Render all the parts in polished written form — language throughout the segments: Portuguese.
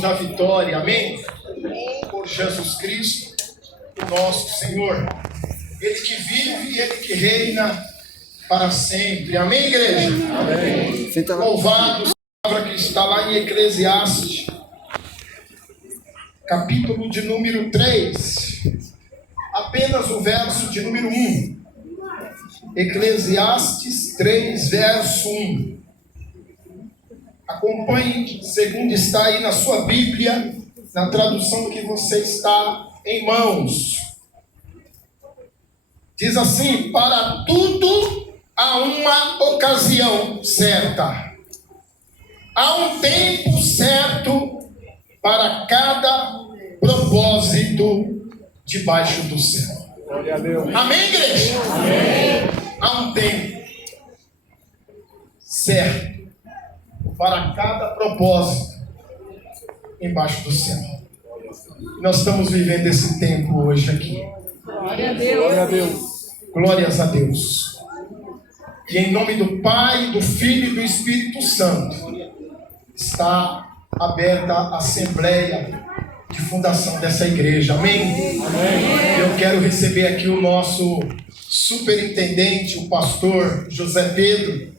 Da vitória, amém? Por Jesus Cristo, o nosso Senhor. Ele que vive, Ele que reina para sempre. Amém, igreja? Amém. Louvado seja a palavra que está lá em Eclesiastes, capítulo de número 3, apenas o verso de número 1. Eclesiastes 3, verso 1. Acompanhe, segundo está aí na sua Bíblia, na tradução que você está em mãos. Diz assim: para tudo há uma ocasião certa, há um tempo certo para cada propósito debaixo do céu. Glória a Deus. Amém, igreja? Amém. Há um tempo certo para cada propósito embaixo do céu. Nós estamos vivendo esse tempo hoje aqui. Glória a Deus. Glória a Deus. Glórias a Deus. E em nome do Pai, do Filho e do Espírito Santo, está aberta a assembleia de fundação dessa igreja. Amém? Amém. Eu quero receber aqui o nosso superintendente, o pastor José Pedro,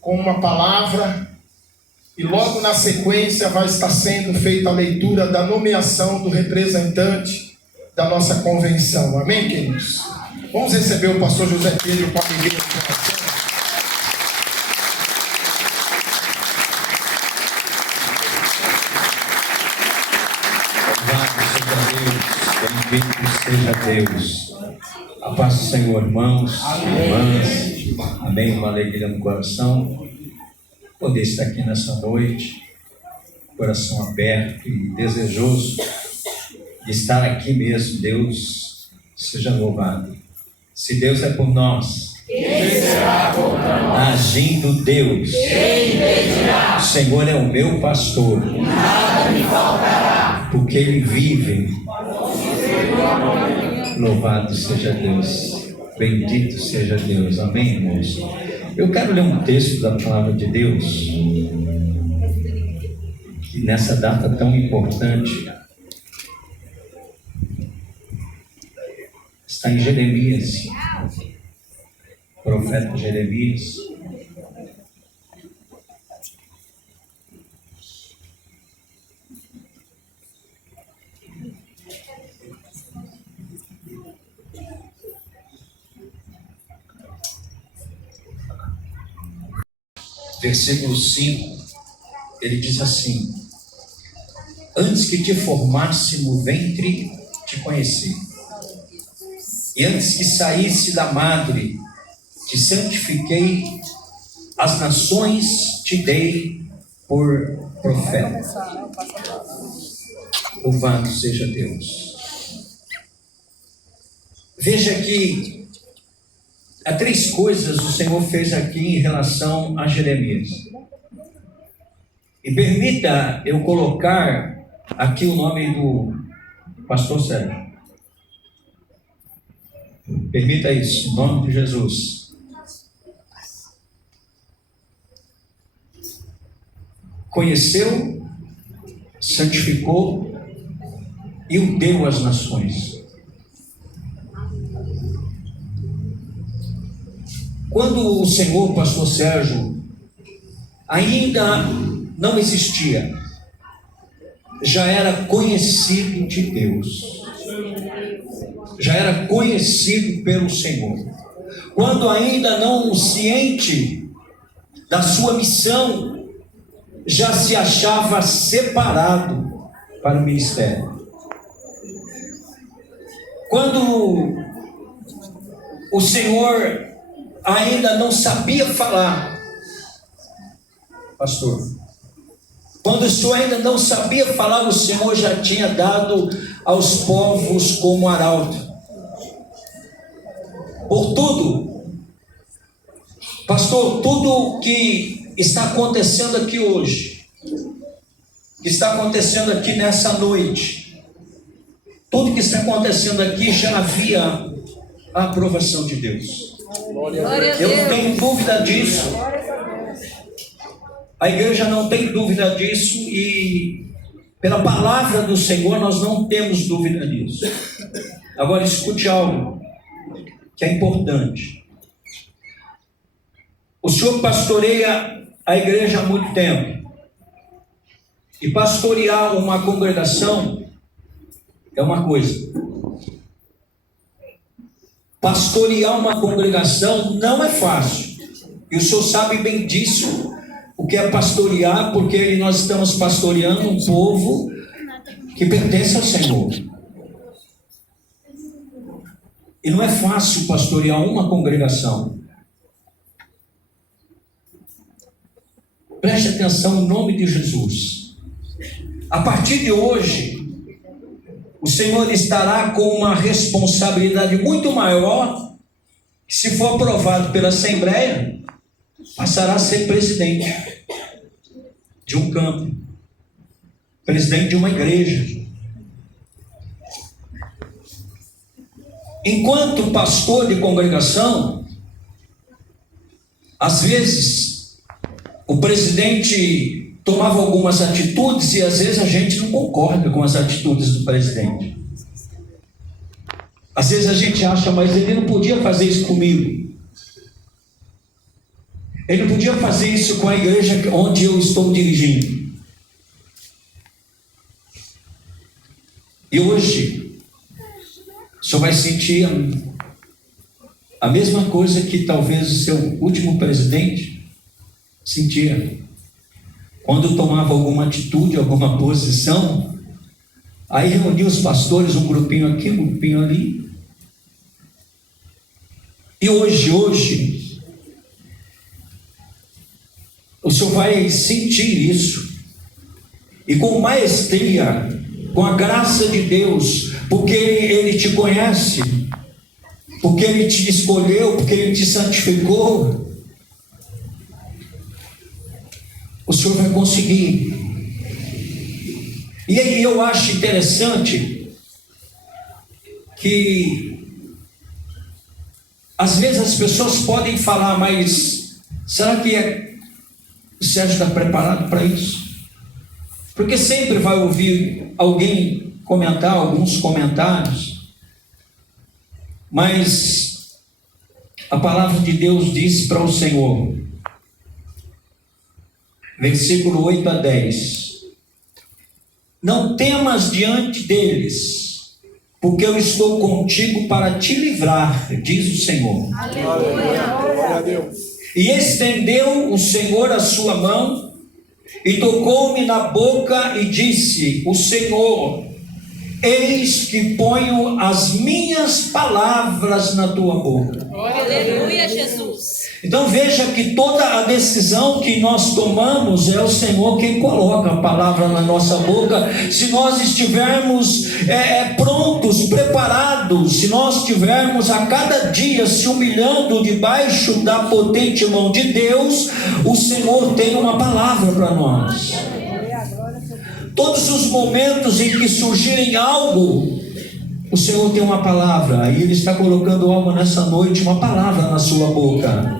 com uma palavra. E logo na sequência vai estar sendo feita a leitura da nomeação do representante da nossa convenção. Amém, queridos? Vamos receber o pastor José Pedro com a alegria do coração. Bendito seja Deus. A paz do Senhor, irmãos, irmãs. Amém. Uma alegria no coração poder estar aqui nessa noite, coração aberto e desejoso de estar aqui mesmo. Deus seja louvado. Se Deus é por nós, quem será contra nós? Agindo Deus, quem impedirá? O Senhor é o meu pastor, nada me faltará, porque Ele vive. Louvado seja Deus, bendito seja Deus. Amém, irmãos? Eu quero ler um texto da palavra de Deus, que nessa data tão importante está em Jeremias, profeta Jeremias. Versículo 5, ele diz assim: antes que te formasse no ventre, te conheci, e antes que saísse da madre, te santifiquei, as nações te dei por profeta. Louvado seja Deus. Veja que há três coisas o Senhor fez aqui em relação a Jeremias. E permita eu colocar aqui o nome do pastor Sérgio. Permita isso, em nome de Jesus. Conheceu, santificou e o deu às nações. Quando o Senhor, pastor Sérgio, ainda não existia, já era conhecido de Deus, já era conhecido pelo Senhor. Quando ainda não ciente da sua missão, já se achava separado para o ministério. Quando o Senhor ainda não sabia falar, pastor, quando o Senhor ainda não sabia falar, o Senhor já tinha dado aos povos como arauto. Por tudo, pastor, tudo que está acontecendo aqui hoje, que está acontecendo aqui nessa noite, tudo que está acontecendo aqui já havia a aprovação de Deus. Eu não tenho dúvida disso. A igreja não tem dúvida disso, e pela palavra do Senhor nós não temos dúvida disso. Agora escute algo que é importante. O senhor pastoreia a igreja há muito tempo. E pastorear uma congregação é uma coisa. Pastorear uma congregação não é fácil. E o senhor sabe bem disso, o que é pastorear, porque nós estamos pastoreando um povo que pertence ao Senhor. E não é fácil pastorear uma congregação. Preste atenção em nome de Jesus. A partir de hoje, o Senhor estará com uma responsabilidade muito maior, que, se for aprovado pela Assembleia, passará a ser presidente de um campo, presidente de uma igreja. Enquanto pastor de congregação, às vezes o presidente tomava algumas atitudes e às vezes a gente não concorda com as atitudes do presidente. Às vezes a gente acha, mas ele não podia fazer isso comigo. Ele não podia fazer isso com a igreja onde eu estou dirigindo. E hoje, o senhor vai sentir a mesma coisa que talvez o seu último presidente sentia. Quando tomava alguma atitude, alguma posição, aí reunia os pastores, um grupinho aqui, um grupinho ali. E hoje, o senhor vai sentir isso. E com maestria, com a graça de Deus, porque Ele te conhece, porque Ele te escolheu, porque Ele te santificou, o senhor vai conseguir. E aí eu acho interessante que às vezes as pessoas podem falar, mas será que o Sérgio está preparado para isso? Porque sempre vai ouvir alguém comentar alguns comentários, mas a palavra de Deus diz para o Senhor, versículo 8 a 10: não temas diante deles, porque eu estou contigo para te livrar, diz o Senhor. Aleluia. Glória a Deus. E estendeu o Senhor a sua mão e tocou-me na boca e disse: o Senhor, eis que ponho as minhas palavras na tua boca. Aleluia, Jesus. Então veja que toda a decisão que nós tomamos é o Senhor quem coloca a palavra na nossa boca. Se nós estivermos prontos, preparados, se nós estivermos a cada dia se humilhando debaixo da potente mão de Deus, o Senhor tem uma palavra para nós. Todos os momentos em que surgirem algo, o Senhor tem uma palavra, e Ele está colocando algo nessa noite, uma palavra na sua boca.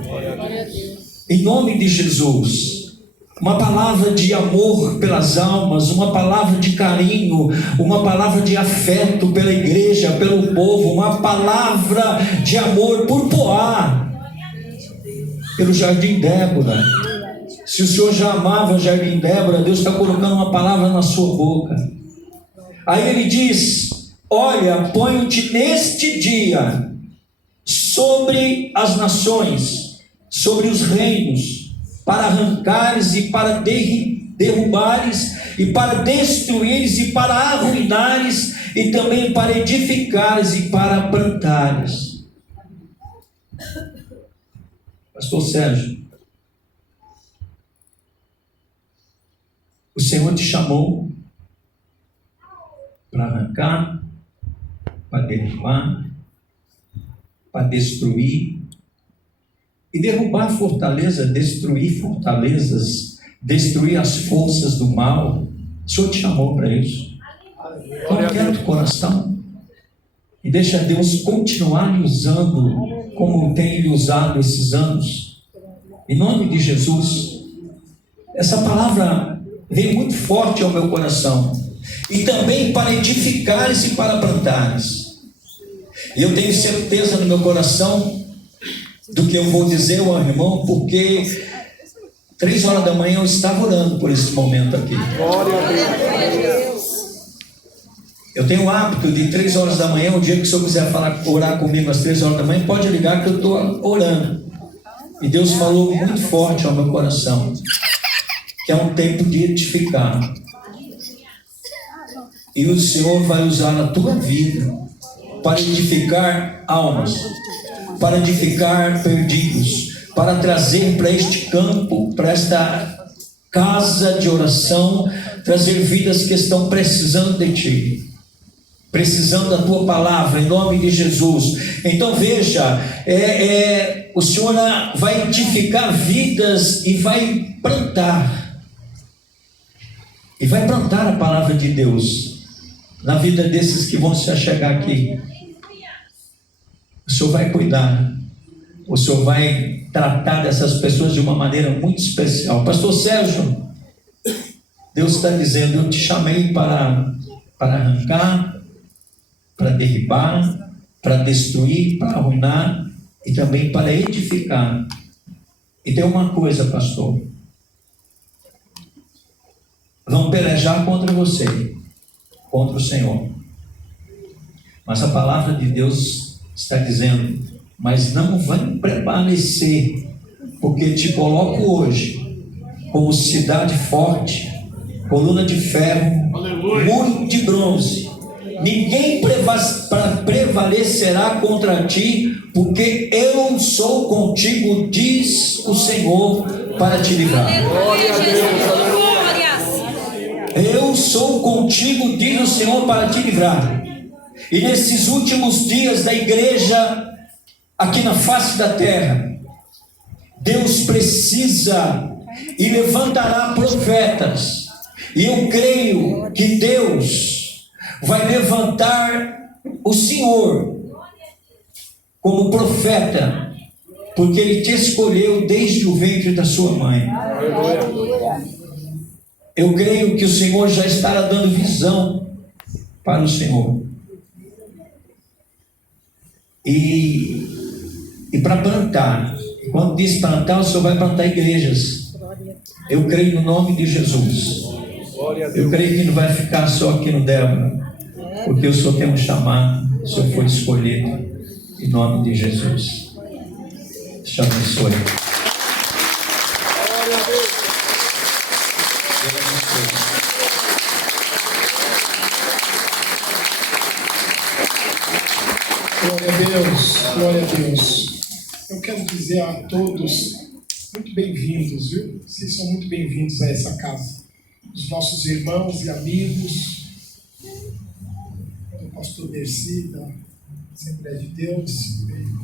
Em nome de Jesus, uma palavra de amor pelas almas, uma palavra de carinho, uma palavra de afeto pela igreja, pelo povo, uma palavra de amor por Poá, pelo Jardim Débora. Se o Senhor já amava o Jardim Débora, Deus está colocando uma palavra na sua boca. Aí Ele diz: olha, ponho-te neste dia sobre as nações, sobre os reinos, para arrancares e para derrubares, e para destruires e para arruinares, e também para edificares e para plantares. Pastor Sérgio, o Senhor te chamou para arrancar, para derrubar, para destruir, e derrubar fortaleza, destruir fortalezas, destruir as forças do mal. O Senhor te chamou para isso. Então quero o coração e deixa Deus continuar lhe usando como tem lhe usado esses anos, em nome de Jesus. Essa palavra veio muito forte ao meu coração, e também para edificares e para plantares. E eu tenho certeza no meu coração do que eu vou dizer ao irmão, porque 3 horas da manhã eu estava orando por esse momento aqui. Glória a Deus. Eu tenho o hábito de 3 horas da manhã, o dia que o senhor quiser orar comigo às 3 horas da manhã, pode ligar que eu estou orando. E Deus falou muito forte ao meu coração, que é um tempo de edificar. E o Senhor vai usar a tua vida para edificar almas, para edificar perdidos, para trazer para este campo, para esta casa de oração, trazer vidas que estão precisando de ti, precisando da tua palavra, em nome de Jesus. Então veja, o Senhor vai edificar vidas e vai plantar a palavra de Deus na vida desses que vão se achegar aqui. O Senhor vai cuidar, o Senhor vai tratar dessas pessoas de uma maneira muito especial. Pastor Sérgio, Deus está dizendo: eu te chamei para arrancar, para derribar, para destruir, para arruinar e também para edificar. E tem uma coisa, pastor: vão pelejar contra você, contra o Senhor, mas a palavra de Deus está dizendo: mas não vai prevalecer, porque te coloco hoje como cidade forte, coluna de ferro, muro de bronze. Ninguém prevalecerá contra ti, porque eu sou contigo, diz o Senhor, para te livrar. Aleluia, Jesus. Eu sou contigo, diz o Senhor, para te livrar. E nesses últimos dias da igreja aqui na face da terra, Deus precisa e levantará profetas. E eu creio que Deus vai levantar o Senhor como profeta, porque Ele te escolheu desde o ventre da sua mãe. Eu creio que o Senhor já estará dando visão para o Senhor. E para plantar, quando diz plantar, o Senhor vai plantar igrejas. Eu creio no nome de Jesus. Eu creio que não vai ficar só aqui no Débora, porque o Senhor tem um chamado, o Senhor foi escolhido, em nome de Jesus. Te abençoe. Glória a Deus, glória a Deus. Eu quero dizer a todos, muito bem-vindos, viu? Vocês são muito bem-vindos a essa casa. Os nossos irmãos e amigos, o pastor Dercy, da Assembleia de Deus, veio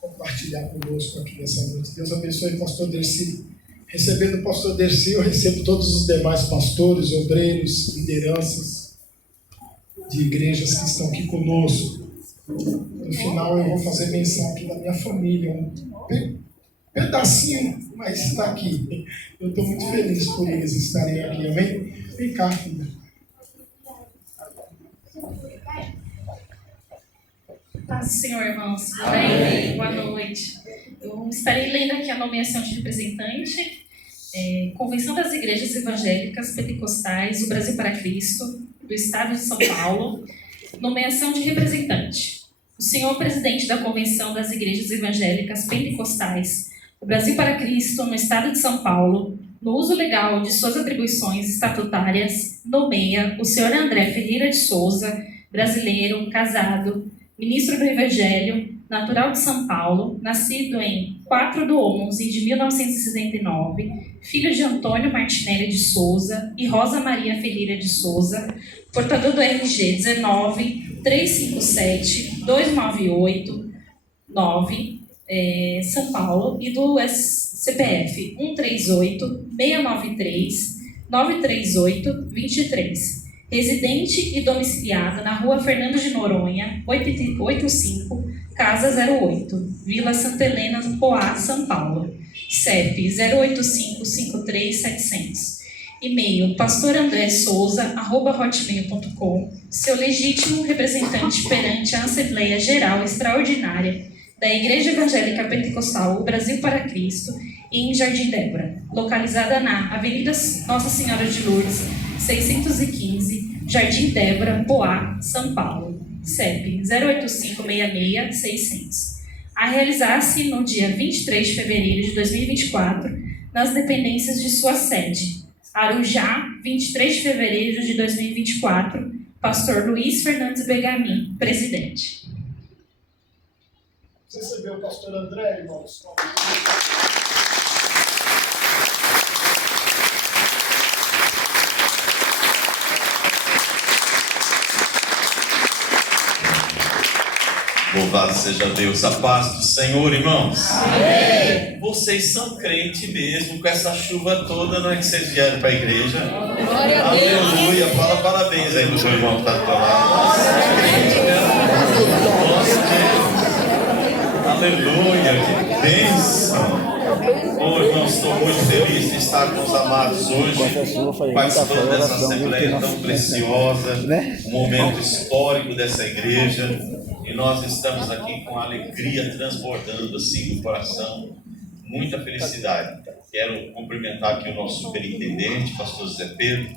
compartilhar conosco aqui nessa noite. Deus abençoe o pastor Dercy. Recebendo o pastor Dercy, eu recebo todos os demais pastores, obreiros, lideranças de igrejas que estão aqui conosco. No final eu vou fazer menção aqui da minha família, um pedacinho, mas está aqui. Eu estou muito feliz por eles estarem aqui, amém? Vem cá, filha. Paz do Senhor, irmãos. Tudo bem? Boa noite. Eu estarei lendo aqui a nomeação de representante, Convenção das Igrejas Evangélicas Pentecostais do Brasil para Cristo, do Estado de São Paulo. Nomeação de representante. O senhor presidente da Convenção das Igrejas Evangélicas Pentecostais do Brasil para Cristo, no Estado de São Paulo, no uso legal de suas atribuições estatutárias, nomeia o senhor André Ferreira de Souza, brasileiro, casado, ministro do Evangelho, natural de São Paulo, nascido em 4/11 de 1969, filho de Antônio Martinelli de Souza e Rosa Maria Ferreira de Souza, portador do RG 19-357-298-9, São Paulo, e do CPF 138-693-938-23, residente e domiciliado na Rua Fernando de Noronha, 85, Casa 08, Vila Santa Helena, Poá, São Paulo. CEP 085-53-700. E-mail pastorandressouza@hotmail.com. Seu legítimo representante perante a Assembleia Geral Extraordinária da Igreja Evangélica Pentecostal O Brasil para Cristo em Jardim Débora, localizada na Avenida Nossa Senhora de Lourdes, 615, Jardim Débora, Poá, São Paulo, CEP 08566-600. A realizar-se no dia 23 de fevereiro de 2024, nas dependências de sua sede. Arujá, 23 de fevereiro de 2024, Pastor Luiz Fernandes Begamin, presidente. Você recebeu o pastor André, irmãos? Louvado seja Deus, a paz do Senhor, irmãos. Amém. Vocês são crentes mesmo, com essa chuva toda, não é que vocês vieram para a igreja? Glória a Deus. Aleluia, fala parabéns aí pro seu irmão que está do teu lado. Nossa, aleluia, que bênção. Oh, irmãos, estou muito feliz de estar com os amados hoje, participando dessa assembleia tão preciosa, um momento histórico dessa igreja. E nós estamos aqui com a alegria transbordando assim no coração, muita felicidade. Quero cumprimentar aqui o nosso superintendente, pastor Zé Pedro,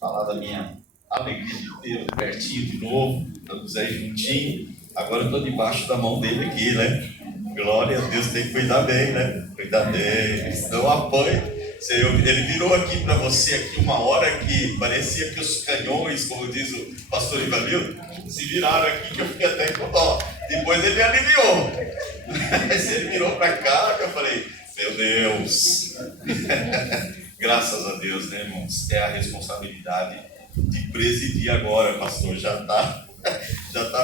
falar da minha alegria de tê-lo pertinho de novo, estamos aí juntinho. Agora eu estou debaixo da mão dele aqui, né? Glória a Deus, tem que cuidar bem, né? Cuidar bem, não apanhe. Ele virou aqui para você aqui uma hora que parecia que os canhões, como diz o pastor Ivanildo, se viraram aqui que eu fiquei até com dó. Depois ele me aliviou. Mas ele virou para cá que eu falei, meu Deus. Graças a Deus, né, irmãos? É a responsabilidade de presidir agora, pastor. Já tá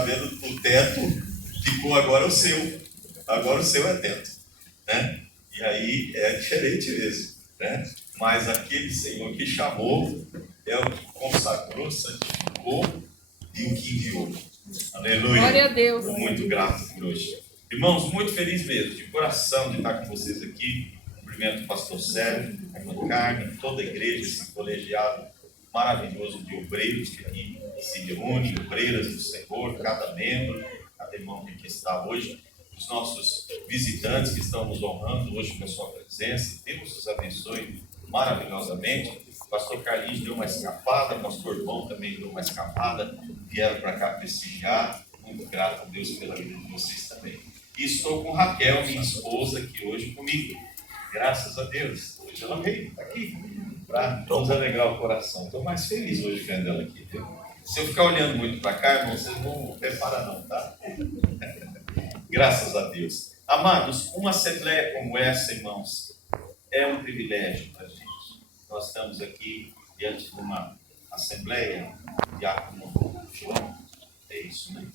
vendo o teto, ficou agora o seu. Agora o seu é teto, né? E aí é diferente mesmo. Né? Mas aquele Senhor que chamou é o que consagrou, santificou e o que enviou. Aleluia. Glória a Deus. Muito grato por hoje. Irmãos, muito feliz mesmo, de coração, de estar com vocês aqui. Cumprimento o pastor Sérgio, a irmã Carmen, toda a igreja, esse colegiado maravilhoso de obreiros que aqui se reúne, obreiras do Senhor, cada membro, cada irmão que aqui está hoje. Os nossos visitantes que estão nos honrando hoje com a sua presença, Deus os abençoe maravilhosamente. O pastor Carlinhos deu uma escapada, o pastor Bom também deu uma escapada, vieram para cá prestigiar. Muito grato a Deus pela vida de vocês também. E estou com Raquel, minha esposa, aqui hoje comigo. Graças a Deus. Hoje ela veio aqui para nos alegrar o coração. Estou mais feliz hoje vendo ela aqui. Viu? Se eu ficar olhando muito para cá, irmão, vocês não reparam não, tá? Graças a Deus. Amados, uma assembleia como essa, irmãos, é um privilégio para a gente. Nós estamos aqui diante de uma assembleia, diácono João, é isso, né?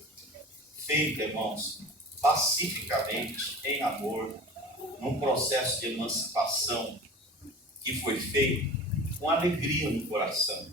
Feita, irmãos, pacificamente, em amor, num processo de emancipação que foi feito com alegria no coração.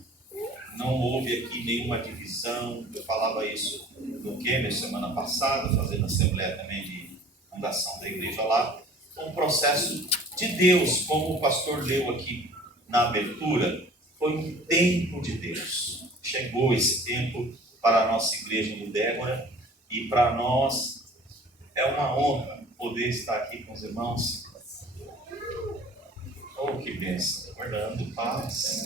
Não houve aqui nenhuma divisão. Eu falava isso no Kemer semana passada, fazendo assembleia também de fundação da igreja lá. Um processo de Deus, como o pastor leu aqui na abertura, foi um tempo de Deus. Chegou esse tempo para a nossa igreja no Débora e para nós é uma honra poder estar aqui com os irmãos. Oh, que bênção. Orlando, paz.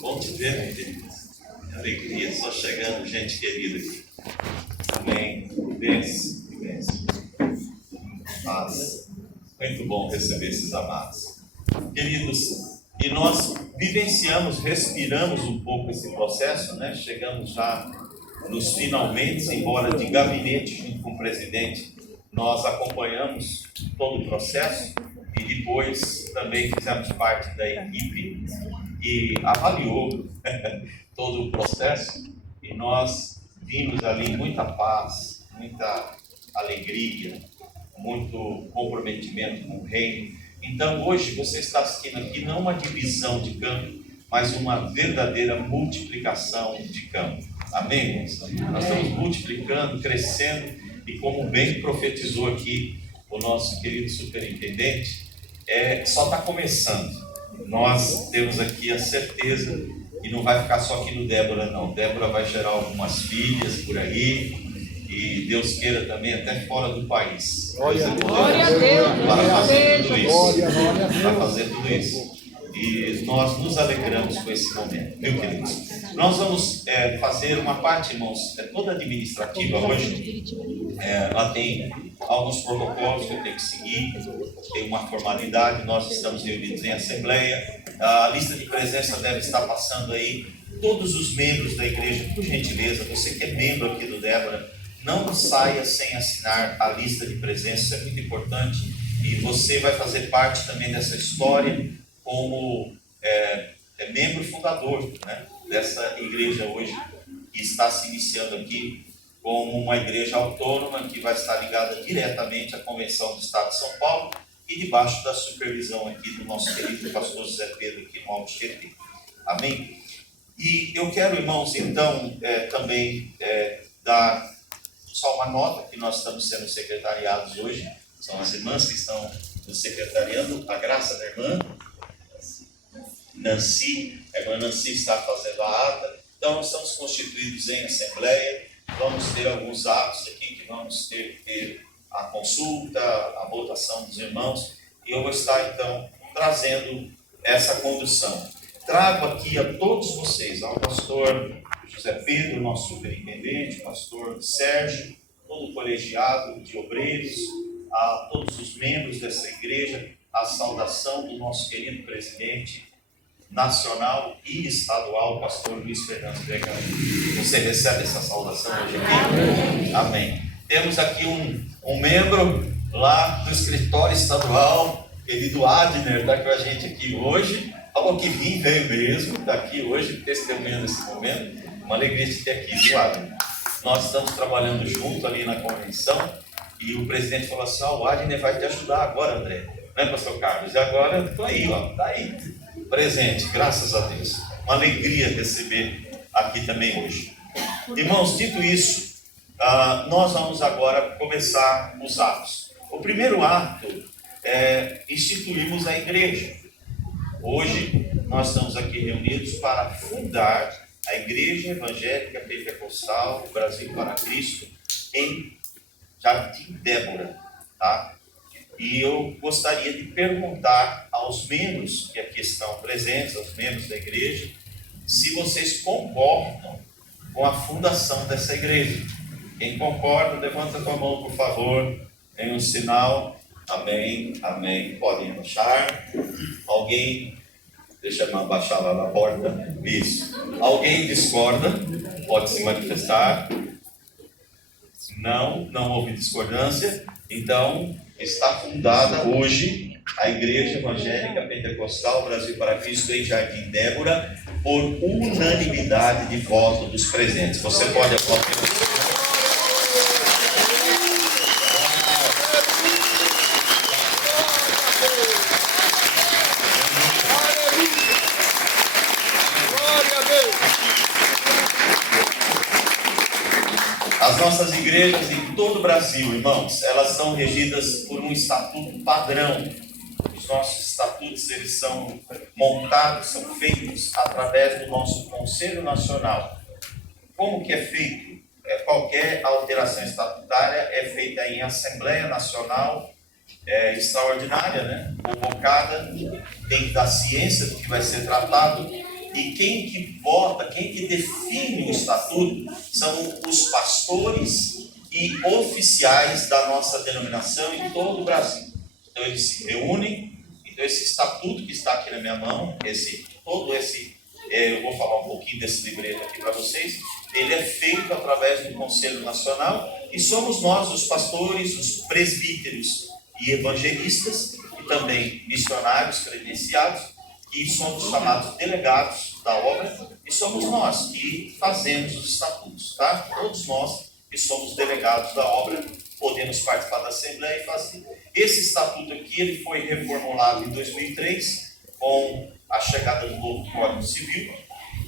Bom te ver, meu Deus. Alegria, só chegando, gente querida aqui. Amém. Bênção, bênção. Paz. Muito bom receber esses amados. Queridos, e nós vivenciamos, respiramos um pouco esse processo, né? Chegamos já nos finalmente, embora de gabinete junto com o presidente, nós acompanhamos todo o processo e depois também fizemos parte da equipe e avaliou todo o processo e nós vimos ali muita paz, muita alegria, muito comprometimento com o reino. Então hoje você está assistindo aqui não uma divisão de campo, mas uma verdadeira multiplicação de campo. Amém, irmãos? Nós estamos multiplicando, crescendo e como bem profetizou aqui o nosso querido superintendente, só está começando. Nós temos aqui a certeza que não vai ficar só aqui no Débora, não. Débora vai gerar algumas filhas por aí e Deus queira também até fora do país. Glória a Deus. Glória a Deus. Para fazer tudo isso. Glória a Deus. Para fazer tudo isso. E nós nos alegramos com esse momento, viu, queridos? Nós vamos fazer uma parte, irmãos, toda administrativa hoje. Ela tem alguns protocolos que eu tenho que seguir, tem uma formalidade. Nós estamos reunidos em assembleia. A lista de presença deve estar passando aí. Todos os membros da igreja, por gentileza, você que é membro aqui do Débora, não saia sem assinar a lista de presença, isso é muito importante. E você vai fazer parte também dessa história como membro fundador, né, dessa igreja hoje, que está se iniciando aqui como uma igreja autônoma que vai estar ligada diretamente à Convenção do Estado de São Paulo e debaixo da supervisão aqui do nosso querido pastor José Pedro aqui no Alto Tietê. Amém? E eu quero, irmãos, então, também dar só uma nota que nós estamos sendo secretariados hoje. São as irmãs que estão nos secretariando, a graça da irmã Nancy, a irmã Nancy está fazendo a ata. Então, nós estamos constituídos em assembleia, vamos ter alguns atos aqui que vamos ter a consulta, a votação dos irmãos, e eu vou estar, então, trazendo essa condução. Trago aqui a todos vocês, ao pastor José Pedro, nosso superintendente, pastor Sérgio, todo o colegiado de obreiros, a todos os membros dessa igreja, a saudação do nosso querido presidente nacional e estadual, pastor Luiz Fernando Gregório. Você recebe essa saudação hoje aqui? Amém. Temos aqui um membro lá do escritório estadual, querido Adner, está com a gente aqui hoje. Falou que veio mesmo, está aqui hoje, testemunhando esse momento. Uma alegria de ter aqui, viu, Adner? Nós estamos trabalhando junto ali na convenção e o presidente falou assim: o Adner vai te ajudar agora, André. Não é, pastor Carlos? E agora eu estou aí, ó, está aí. Presente, graças a Deus. Uma alegria receber aqui também hoje. Irmãos, dito isso, nós vamos agora começar os atos. O primeiro ato é instituirmos a igreja. Hoje nós estamos aqui reunidos para fundar a Igreja Evangélica Pentecostal do Brasil para Cristo em Jardim Débora, tá? E eu gostaria de perguntar aos membros que aqui estão presentes, aos membros da igreja, se vocês concordam com a fundação dessa igreja. Quem concorda, levanta a tua mão, por favor, em um sinal. Amém, amém. Podem abaixar. Alguém, deixa eu abaixar lá na porta. Isso. Alguém discorda, pode se manifestar. Não houve discordância. Então, está fundada hoje a Igreja Evangélica Pentecostal Brasil para Cristo em Jardim Débora por unanimidade de voto dos presentes. Você pode aplaudir. As nossas igrejas em todo o Brasil, irmãos, elas são regidas por um estatuto padrão. Os nossos estatutos, eles são montados, são feitos através do nosso Conselho Nacional. Como que é feito? Qualquer alteração estatutária é feita em Assembleia Nacional extraordinária, né? Convocada, tem que dar ciência do que vai ser tratado. E quem que vota, quem que define o estatuto são os pastores e oficiais da nossa denominação em todo o Brasil. Então eles se reúnem. Então esse estatuto que está aqui na minha mão, eu vou falar um pouquinho desse livreto aqui para vocês, ele é feito através do Conselho Nacional e somos nós, os pastores, os presbíteros e evangelistas e também missionários credenciados, que somos chamados delegados da obra, e somos nós que fazemos os estatutos, tá? Todos nós que somos delegados da obra podemos participar da Assembleia e fazer. Esse estatuto aqui, ele foi reformulado em 2003, com a chegada do novo Código Civil,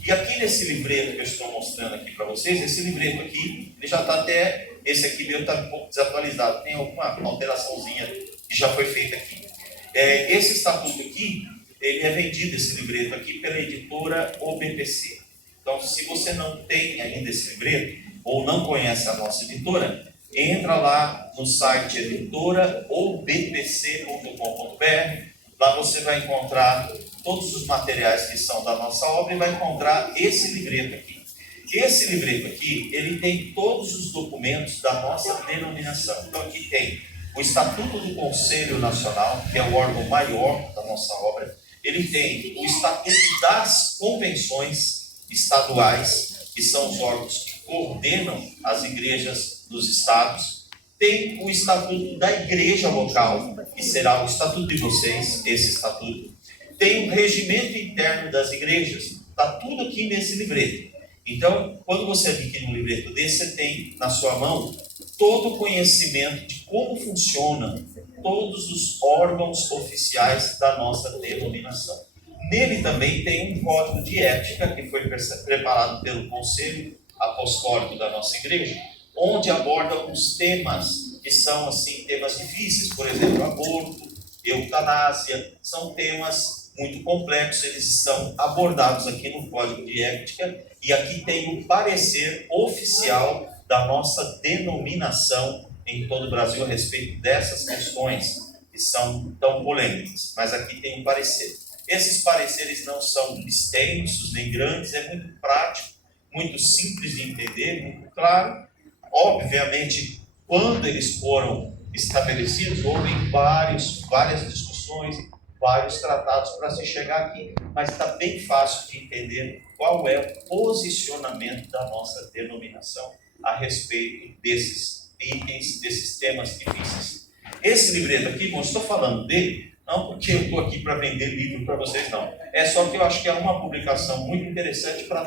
e aqui nesse livreto que eu estou mostrando aqui para vocês, esse livreto aqui, ele já está até, esse aqui meu está um pouco desatualizado, tem alguma alteraçãozinha que já foi feita aqui. Esse estatuto aqui, ele é vendido, esse livreto aqui, pela editora OBPC. Então, se você não tem ainda esse livreto, ou não conhece a nossa editora, entra lá no site editora.bpc.com.br. Lá você vai encontrar todos os materiais que são da nossa obra e vai encontrar esse livreto aqui. Esse livreto aqui, ele tem todos os documentos da nossa denominação. Então aqui tem o Estatuto do Conselho Nacional, que é o órgão maior da nossa obra. Ele tem o Estatuto das Convenções Estaduais, que são os órgãos que coordenam as igrejas dos estados. Tem o Estatuto da Igreja Local, que será o Estatuto de vocês, esse Estatuto. Tem o Regimento Interno das Igrejas. Está tudo aqui nesse livreto. Então, quando você adquire um livreto desse, você tem na sua mão todo o conhecimento de como funcionam todos os órgãos oficiais da nossa denominação. Nele também tem um código de ética que foi preparado pelo Conselho Apostólico da nossa igreja, onde aborda alguns temas que são assim temas difíceis, por exemplo, aborto, eutanásia, são temas muito complexos, eles são abordados aqui no código de ética, e aqui tem o parecer oficial da nossa denominação em todo o Brasil a respeito dessas questões que são tão polêmicas, mas aqui tem um parecer. Esses pareceres não são extensos nem grandes, é muito prático, muito simples de entender, muito claro. Obviamente, quando eles foram estabelecidos, houve várias discussões, vários tratados para se chegar aqui, mas está bem fácil de entender qual é o posicionamento da nossa denominação a respeito desses itens, desses temas difíceis. Esse livreto aqui, não estou falando dele, não porque eu estou aqui para vender livro para vocês, não. É só que eu acho que é uma publicação muito interessante para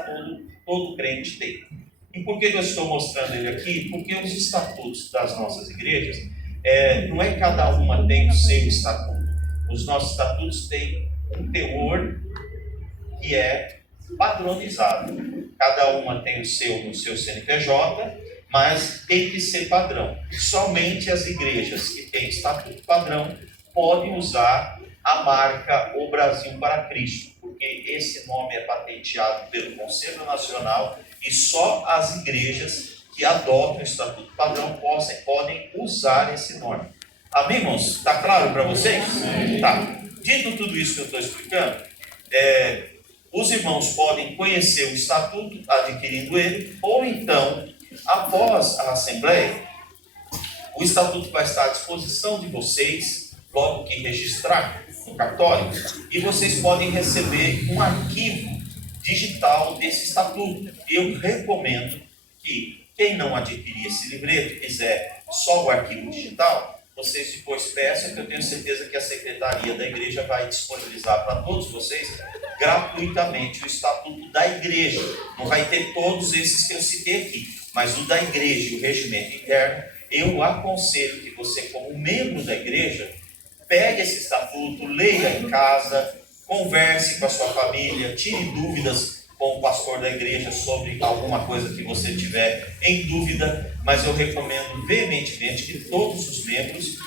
todo crente ter. E por que eu estou mostrando ele aqui? Porque os estatutos das nossas igrejas, não é cada uma tem o seu estatuto. Os nossos estatutos têm um teor que é padronizado. Cada uma tem o seu no seu CNPJ, mas tem que ser padrão. Somente as igrejas que têm estatuto padrão podem usar a marca O Brasil para Cristo, porque esse nome é patenteado pelo Conselho Nacional e só as igrejas que adotam o estatuto padrão podem usar esse nome. Amém, irmãos? Está claro para vocês? Tá. Dito tudo isso que eu estou explicando, os irmãos podem conhecer o estatuto, adquirindo ele, ou então, após a Assembleia, o estatuto vai estar à disposição de vocês, logo que registrar no cartório, e vocês podem receber um arquivo digital desse estatuto. Eu recomendo que quem não adquirir esse livreto, quiser só o arquivo digital, vocês depois peçam, que eu tenho certeza que a Secretaria da Igreja vai disponibilizar para todos vocês gratuitamente o Estatuto da Igreja. Não vai ter todos esses que eu citei aqui, mas o da Igreja e o Regimento Interno, eu aconselho que você, como membro da Igreja, pegue esse Estatuto, leia em casa, converse com a sua família, tire dúvidas com o pastor da igreja sobre alguma coisa que você tiver em dúvida, mas eu recomendo veementemente que todos os membros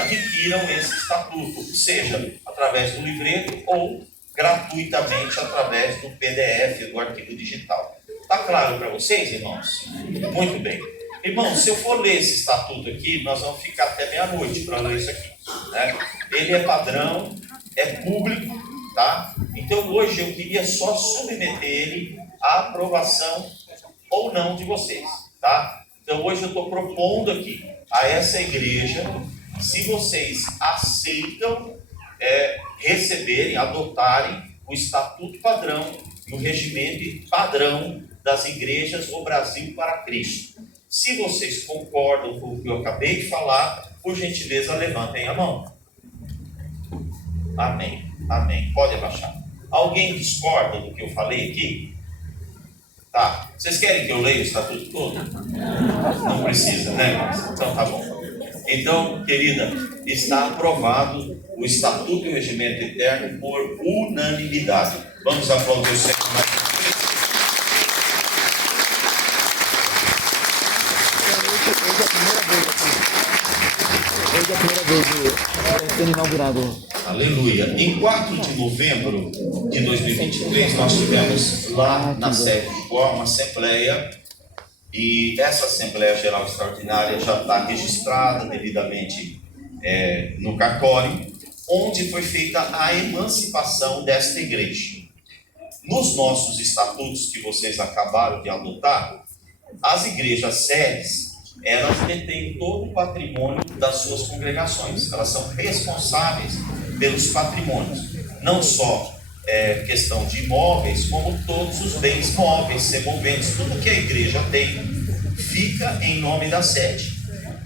adquiram esse estatuto, seja através do livreto ou gratuitamente através do PDF, do arquivo digital. Está claro para vocês, irmãos? Muito bem. Irmãos, se eu for ler esse estatuto aqui, nós vamos ficar até meia-noite para ler isso aqui, né? Ele é padrão, é público, tá? Então hoje eu queria só submeter ele à aprovação ou não de vocês, tá? Então hoje eu estou propondo aqui a essa igreja, se vocês aceitam receberem, adotarem o estatuto padrão e o regimento padrão das igrejas do Brasil para Cristo. Se vocês concordam com o que eu acabei de falar, por gentileza levantem a mão. Amém. Amém. Pode abaixar. Alguém discorda do que eu falei aqui? Tá. Vocês querem que eu leia o estatuto todo? Não precisa, né, irmãos? Então tá bom. Então, querida, está aprovado o estatuto e o regimento interno por unanimidade. Vamos aplaudir o Senhor mais uma vez. Hoje é a primeira vez sendo inaugurado. Aleluia. Em 4 de novembro de 2023, nós tivemos lá na sede de Boa uma assembleia E essa Assembleia Geral Extraordinária já está registrada devidamente no cartório, onde foi feita a emancipação desta igreja. Nos nossos estatutos que vocês acabaram de adotar, as igrejas sedes, elas detêm todo o patrimônio das suas congregações. Elas são responsáveis pelos patrimônios, não só questão de imóveis, como todos os bens móveis, semoventes, tudo que a igreja tem fica em nome da sede.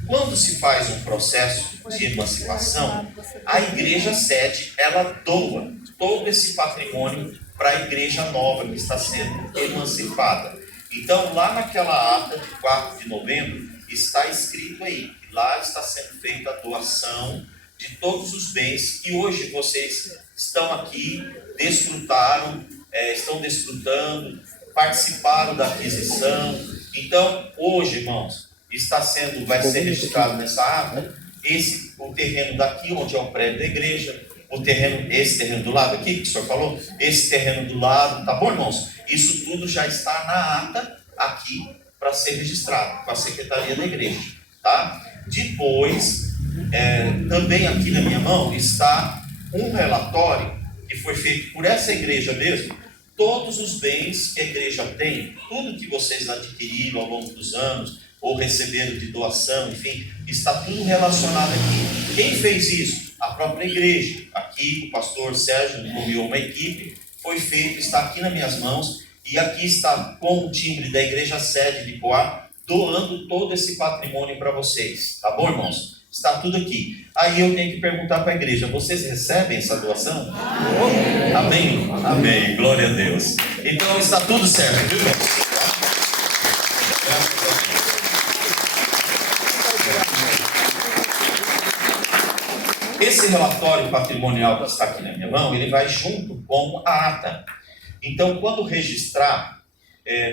Quando se faz um processo de emancipação, a igreja sede, ela doa todo esse patrimônio para a igreja nova que está sendo emancipada. Então, lá naquela ata de 4 de novembro, está escrito aí, que lá está sendo feita a doação de todos os bens que hoje vocês estão aqui, estão desfrutando, participaram da aquisição. Então, hoje, irmãos, vai ser registrado nessa ata o terreno daqui, onde é o prédio da igreja, esse terreno do lado aqui, que o senhor falou, esse terreno do lado, tá bom, irmãos? Isso tudo já está na ata aqui para ser registrado com a secretaria da igreja, tá? Depois, também aqui na minha mão está um relatório que foi feito por essa igreja mesmo, todos os bens que a igreja tem, tudo que vocês adquiriram ao longo dos anos, ou receberam de doação, enfim, está tudo relacionado aqui. Quem fez isso? A própria igreja. Aqui o pastor Sérgio nomeou uma equipe, foi feito, está aqui nas minhas mãos, e aqui está com o timbre da igreja sede de Poá, doando todo esse patrimônio para vocês. Tá bom, irmãos? Está tudo aqui. Aí eu tenho que perguntar para a igreja, vocês recebem essa doação? Amém? Amém. Glória a Deus. Então está tudo certo, viu, irmãos? Graças a Deus. Esse relatório patrimonial que está aqui na minha mão, ele vai junto com a ata. Então, quando registrar,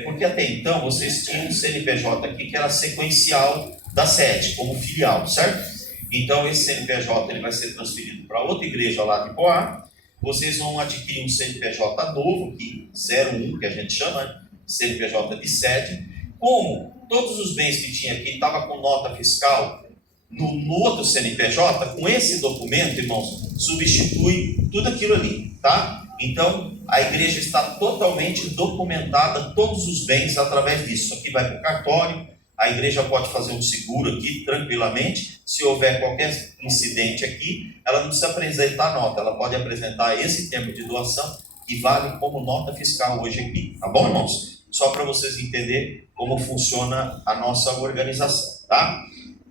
porque até então vocês tinham um CNPJ aqui que era sequencial da sede, como filial, certo? Então, esse CNPJ ele vai ser transferido para outra igreja lá de Poá. Vocês vão adquirir um CNPJ novo, aqui, 01, que a gente chama, CNPJ de sede. Como todos os bens que tinha aqui estavam com nota fiscal no outro CNPJ, com esse documento, irmãos, substitui tudo aquilo ali, tá? Então, a igreja está totalmente documentada, todos os bens através disso. Isso aqui vai para o cartório, a igreja pode fazer um seguro aqui tranquilamente. Se houver qualquer incidente aqui, ela não precisa apresentar nota, ela pode apresentar esse termo de doação que vale como nota fiscal hoje aqui, tá bom, irmãos? Só para vocês entenderem como funciona a nossa organização, tá?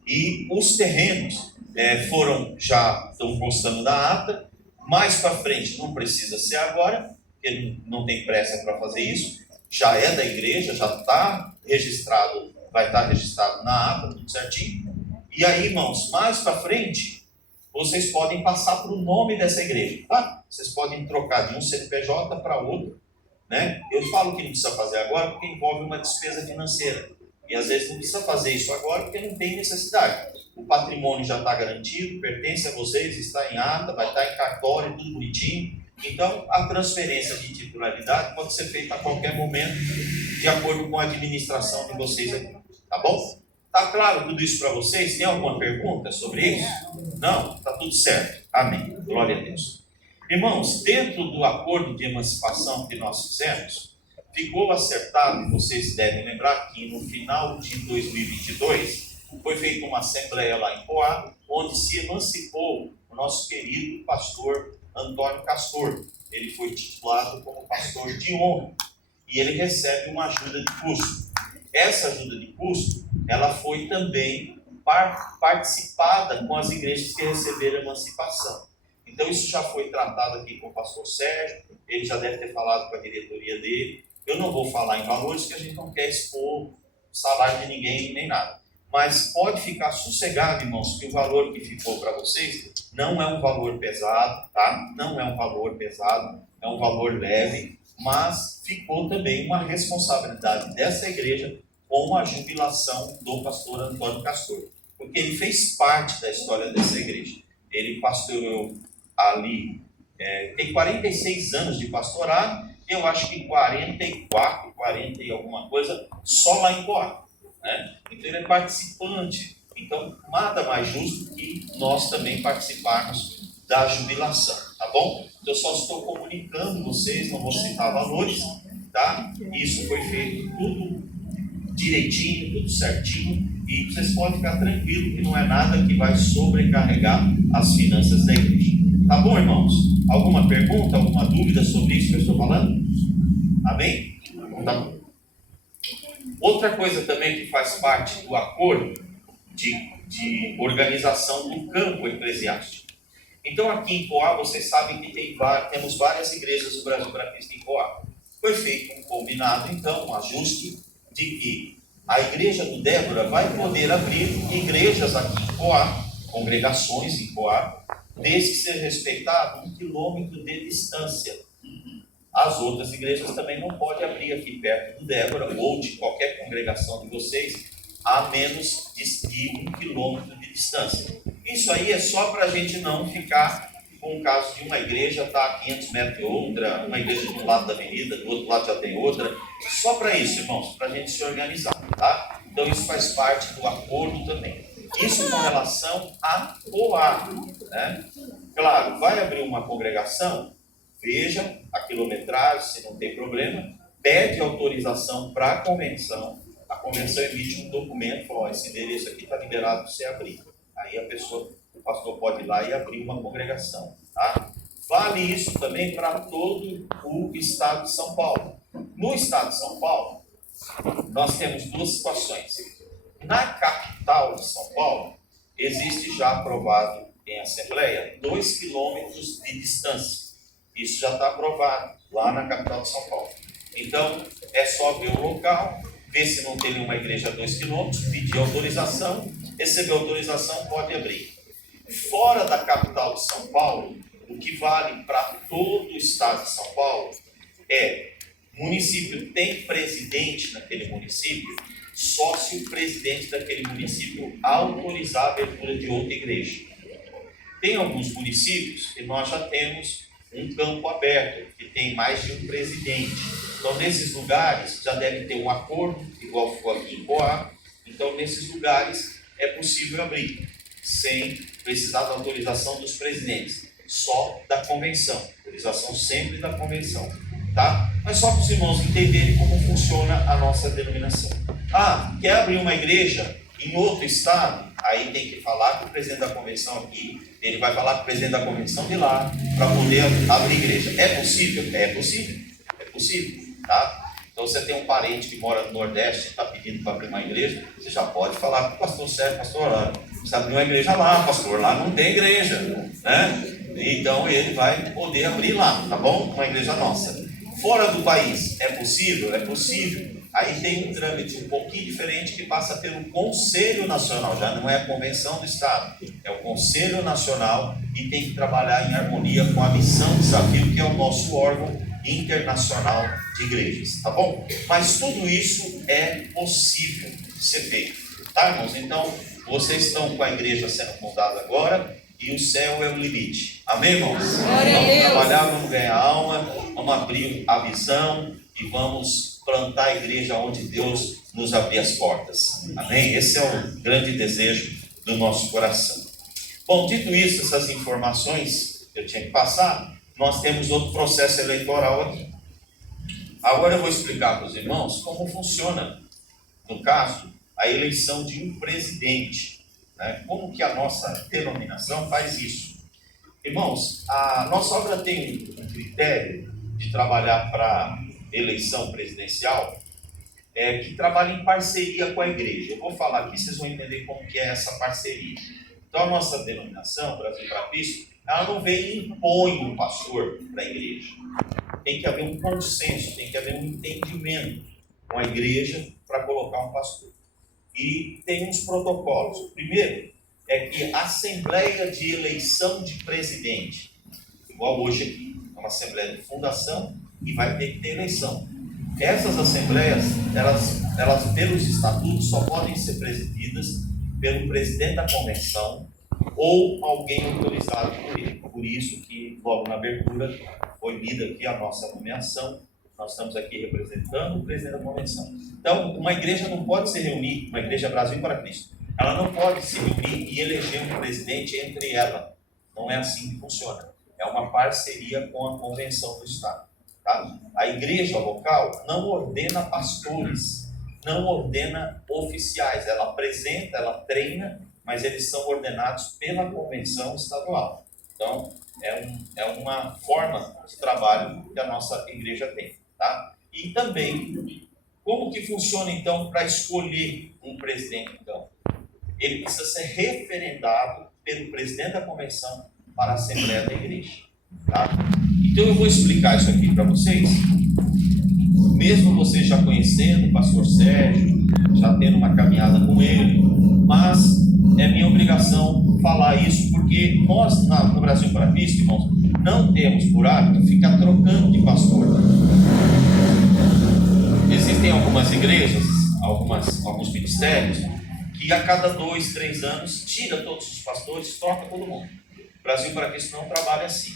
E os terrenos estão constando na ata. Mais para frente, não precisa ser agora, porque não tem pressa para fazer isso, já é da igreja, já está registrado, vai estar registrado na ata, tudo certinho. E aí, irmãos, mais para frente, vocês podem passar para o nome dessa igreja, tá? Vocês podem trocar de um CNPJ para outro, né? Eu falo que não precisa fazer agora porque envolve uma despesa financeira. E às vezes não precisa fazer isso agora porque não tem necessidade. O patrimônio já está garantido, pertence a vocês, está em ata, vai estar em cartório, tudo bonitinho. Então, a transferência de titularidade pode ser feita a qualquer momento, de acordo com a administração de vocês aqui. Tá bom? Tá claro tudo isso para vocês? Tem alguma pergunta sobre isso? Não? Tá tudo certo. Amém. Glória a Deus. Irmãos, dentro do acordo de emancipação que nós fizemos, ficou acertado, e vocês devem lembrar que no final de 2022 foi feita uma assembleia lá em Poá, onde se emancipou o nosso querido pastor Antônio Castor. Ele foi titulado como pastor de honra e ele recebe uma ajuda de custo. Essa ajuda de custo, ela foi também participada com as igrejas que receberam a emancipação. Então isso já foi tratado aqui com o pastor Sérgio, ele já deve ter falado com a diretoria dele. Eu não vou falar em valores, porque a gente não quer expor o salário de ninguém nem nada. Mas pode ficar sossegado, irmãos, que o valor que ficou para vocês não é um valor pesado, tá? Não é um valor pesado, é um valor leve, mas ficou também uma responsabilidade dessa igreja com a jubilação do pastor Antônio Castor, porque ele fez parte da história dessa igreja. Ele pastoreou ali, tem 46 anos de pastorado, eu acho que 44, 40 e alguma coisa, só lá em Poá. né? Então ele é participante. Então, nada mais justo que nós também participarmos da jubilação, tá bom? Eu só estou comunicando vocês, não vou citar valores, tá? Isso foi feito tudo direitinho, tudo certinho, e vocês podem ficar tranquilos que não é nada que vai sobrecarregar as finanças da igreja. Tá bom, irmãos? Alguma pergunta, alguma dúvida sobre isso que eu estou falando? Amém? Tá bom. Outra coisa também que faz parte do acordo de organização do campo eclesiástico. Então, aqui em Poá, vocês sabem que temos várias igrejas do Brasil para Cristo em Poá. Foi feito um combinado, então, um ajuste, de que a igreja do Débora vai poder abrir igrejas aqui em Poá, congregações em Poá, desde que seja respeitado 1 quilômetro de distância. As outras igrejas também não podem abrir aqui perto do Débora ou de qualquer congregação de vocês a menos de 1 quilômetro de distância. Isso aí é só para a gente não ficar com o caso de uma igreja estar a 500 metros de outra, uma igreja de um lado da avenida, do outro lado já tem outra. Só para isso, irmãos, para a gente se organizar, tá? Então isso faz parte do acordo também. Isso com relação a Poá, né? Claro, vai abrir uma congregação, veja a quilometragem, se não tem problema, pede autorização para a convenção emite um documento, fala, esse endereço aqui está liberado para você abrir. Aí o pastor pode ir lá e abrir uma congregação, tá? Vale isso também para todo o estado de São Paulo. No estado de São Paulo, nós temos duas situações. Na capital de São Paulo, existe já aprovado em assembleia 2 quilômetros de distância. Isso já está aprovado lá na capital de São Paulo. Então, é só ver o local, ver se não tem nenhuma igreja a 2 quilômetros, pedir autorização, receber autorização, pode abrir. Fora da capital de São Paulo, o que vale para todo o estado de São Paulo é: o município tem presidente naquele município, só se o presidente daquele município autorizar a abertura de outra igreja. Tem alguns municípios que nós já temos um campo aberto, que tem mais de um presidente. Então, nesses lugares, já deve ter um acordo, igual ficou aqui em Poá. Então, nesses lugares, é possível abrir, sem precisar da autorização dos presidentes, só da convenção. Autorização sempre da convenção, tá? Mas só para os irmãos entenderem como funciona a nossa denominação. Ah, quer abrir uma igreja em outro estado? Aí tem que falar com o presidente da convenção aqui, ele vai falar com o presidente da convenção de lá, para poder abrir igreja. É possível? É possível. É possível, tá? Então, você tem um parente que mora no Nordeste e está pedindo para abrir uma igreja, você já pode falar com o pastor Sérgio, pastor, precisa abrir uma igreja lá, pastor, lá não tem igreja, né? Então, ele vai poder abrir lá, tá bom? Uma igreja nossa. Fora do país, é possível? É possível. Aí tem um trâmite um pouquinho diferente que passa pelo Conselho Nacional, já não é a Convenção do Estado, é o Conselho Nacional, e tem que trabalhar em harmonia com a Missão Desafio, que é o nosso órgão internacional de igrejas, tá bom? Mas tudo isso é possível de ser feito, tá, irmãos? Então, vocês estão com a igreja sendo fundada agora, e o céu é o limite, amém, irmãos? Vamos trabalhar, vamos ganhar alma, vamos abrir a visão e vamos plantar a igreja onde Deus nos abrir as portas. Amém? Esse é o grande desejo do nosso coração. Bom, dito isso, essas informações que eu tinha que passar, nós temos outro processo eleitoral aqui. Agora eu vou explicar para os irmãos como funciona, no caso, a eleição de um presidente, né? Como que a nossa denominação faz isso. Irmãos, a nossa obra tem um critério de trabalhar para eleição presidencial, que trabalha em parceria com a igreja. Eu vou falar aqui, vocês vão entender como que é essa parceria. Então, a nossa denominação, Brasil para Cristo, ela não vem e impõe um pastor para a igreja. Tem que haver um consenso, tem que haver um entendimento com a igreja para colocar um pastor. E tem uns protocolos. O primeiro é que a assembleia de eleição de presidente, igual hoje aqui, é uma assembleia de fundação, e vai ter que ter eleição. Essas assembleias, elas pelos estatutos, só podem ser presididas pelo presidente da convenção ou alguém autorizado por ele. Por isso que, logo na abertura, foi lida aqui a nossa nomeação Nós estamos aqui representando o presidente da convenção. Então, uma igreja não pode se reunir, uma igreja Brasil para Cristo, ela não pode se reunir e eleger um presidente entre ela. Não é assim que funciona. É uma parceria com a convenção do Estado. Tá? A igreja local não ordena pastores, não ordena oficiais. Ela apresenta, ela treina, mas eles são ordenados pela convenção estadual. Então, é uma forma de trabalho que a nossa igreja tem. Tá? E também, como que funciona então para escolher um presidente? Então, ele precisa ser referendado pelo presidente da convenção para a Assembleia da Igreja. Tá? Então eu vou explicar isso aqui para vocês, mesmo vocês já conhecendo o pastor Sérgio, já tendo uma caminhada com ele, mas é minha obrigação falar isso, porque nós no Brasil para Cristo, irmãos, não temos por hábito ficar trocando de pastor. Existem algumas igrejas, alguns ministérios, que a cada 2, 3 anos tira todos os pastores, troca todo mundo. O Brasil para Cristo não trabalha assim.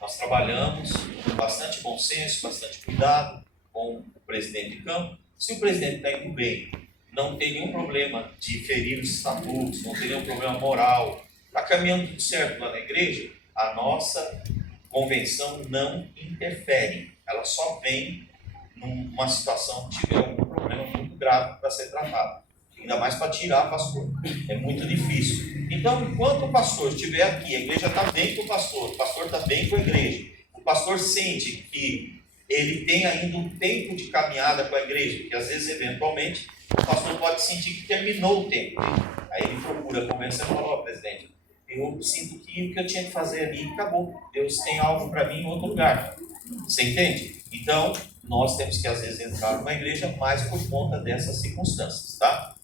Nós trabalhamos com bastante bom senso, bastante cuidado com o presidente de campo. Se o presidente está indo bem, não tem nenhum problema de ferir os estatutos, não tem nenhum problema moral, está caminhando tudo certo lá na igreja, a nossa convenção não interfere. Ela só vem numa situação que tiver algum problema muito grave para ser tratado. Ainda mais para tirar pastor. É muito difícil. Então, enquanto o pastor estiver aqui, a igreja está bem com o pastor está bem com a igreja, o pastor sente que ele tem ainda um tempo de caminhada com a igreja, porque às vezes, eventualmente, o pastor pode sentir que terminou o tempo dele. Aí ele procura a convenção e fala: presidente, eu sinto que o que eu tinha que fazer ali acabou. Deus tem algo para mim em outro lugar. Você entende? Então, nós temos que às vezes entrar numa igreja mais por conta dessas circunstâncias, tá?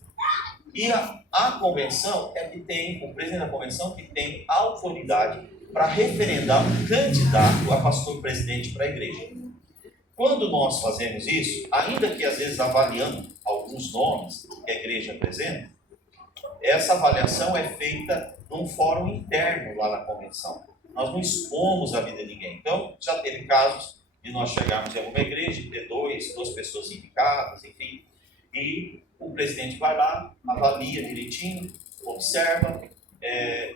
E a convenção é que tem, o presidente da convenção que tem autoridade para referendar um candidato a pastor presidente para a igreja. Quando nós fazemos isso, ainda que às vezes avaliando alguns nomes que a igreja apresenta, essa avaliação é feita num fórum interno lá na convenção. Nós não expomos a vida de ninguém. Então, já teve casos de nós chegarmos em alguma igreja e ter duas pessoas indicadas, enfim, e o presidente vai lá, avalia direitinho, observa,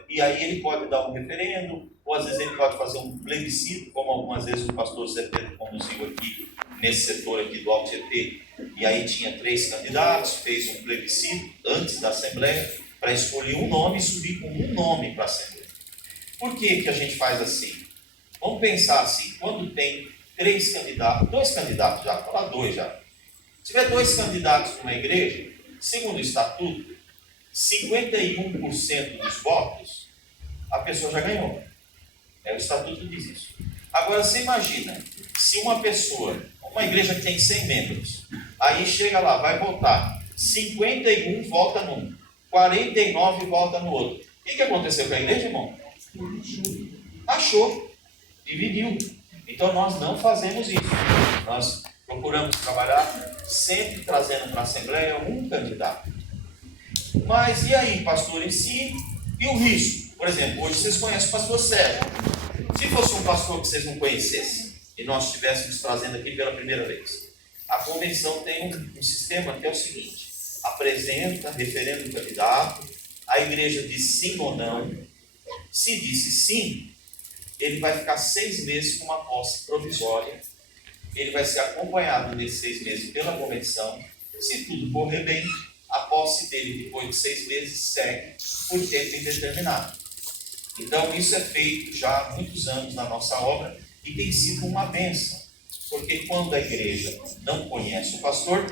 e aí ele pode dar um referendo, ou às vezes ele pode fazer um plebiscito, como algumas vezes o pastor Zé Pedro conduziu aqui, nesse setor aqui do Alto GT, e aí tinha 3 candidatos, fez um plebiscito antes da Assembleia, para escolher um nome e subir com um nome para a Assembleia. Por que a gente faz assim? Vamos pensar assim, quando tem 2 candidatos já, vou falar 2 já. Se tiver 2 candidatos numa igreja, segundo o estatuto, 51% dos votos, a pessoa já ganhou. O estatuto diz isso. Agora, você imagina, se uma igreja que tem 100 membros, aí chega lá, vai votar, 51 vota num, 49 vota no outro. O que aconteceu com a igreja, irmão? Achou, dividiu. Então, nós não fazemos isso. Nós procuramos trabalhar sempre trazendo para a Assembleia um candidato. Mas e aí, pastor, em si, e o risco? Por exemplo, hoje vocês conhecem o pastor Sérgio. Se fosse um pastor que vocês não conhecessem, e nós estivéssemos trazendo aqui pela primeira vez, a convenção tem um sistema que é o seguinte: apresenta, referendo o candidato, a igreja diz sim ou não. Se disse sim, ele vai ficar 6 meses com uma posse provisória. Ele vai ser acompanhado nesses 6 meses pela convenção. Se tudo correr bem, a posse dele depois de 6 meses segue por tempo indeterminado. Então isso é feito já há muitos anos na nossa obra e tem sido uma bênção, porque quando a igreja não conhece o pastor,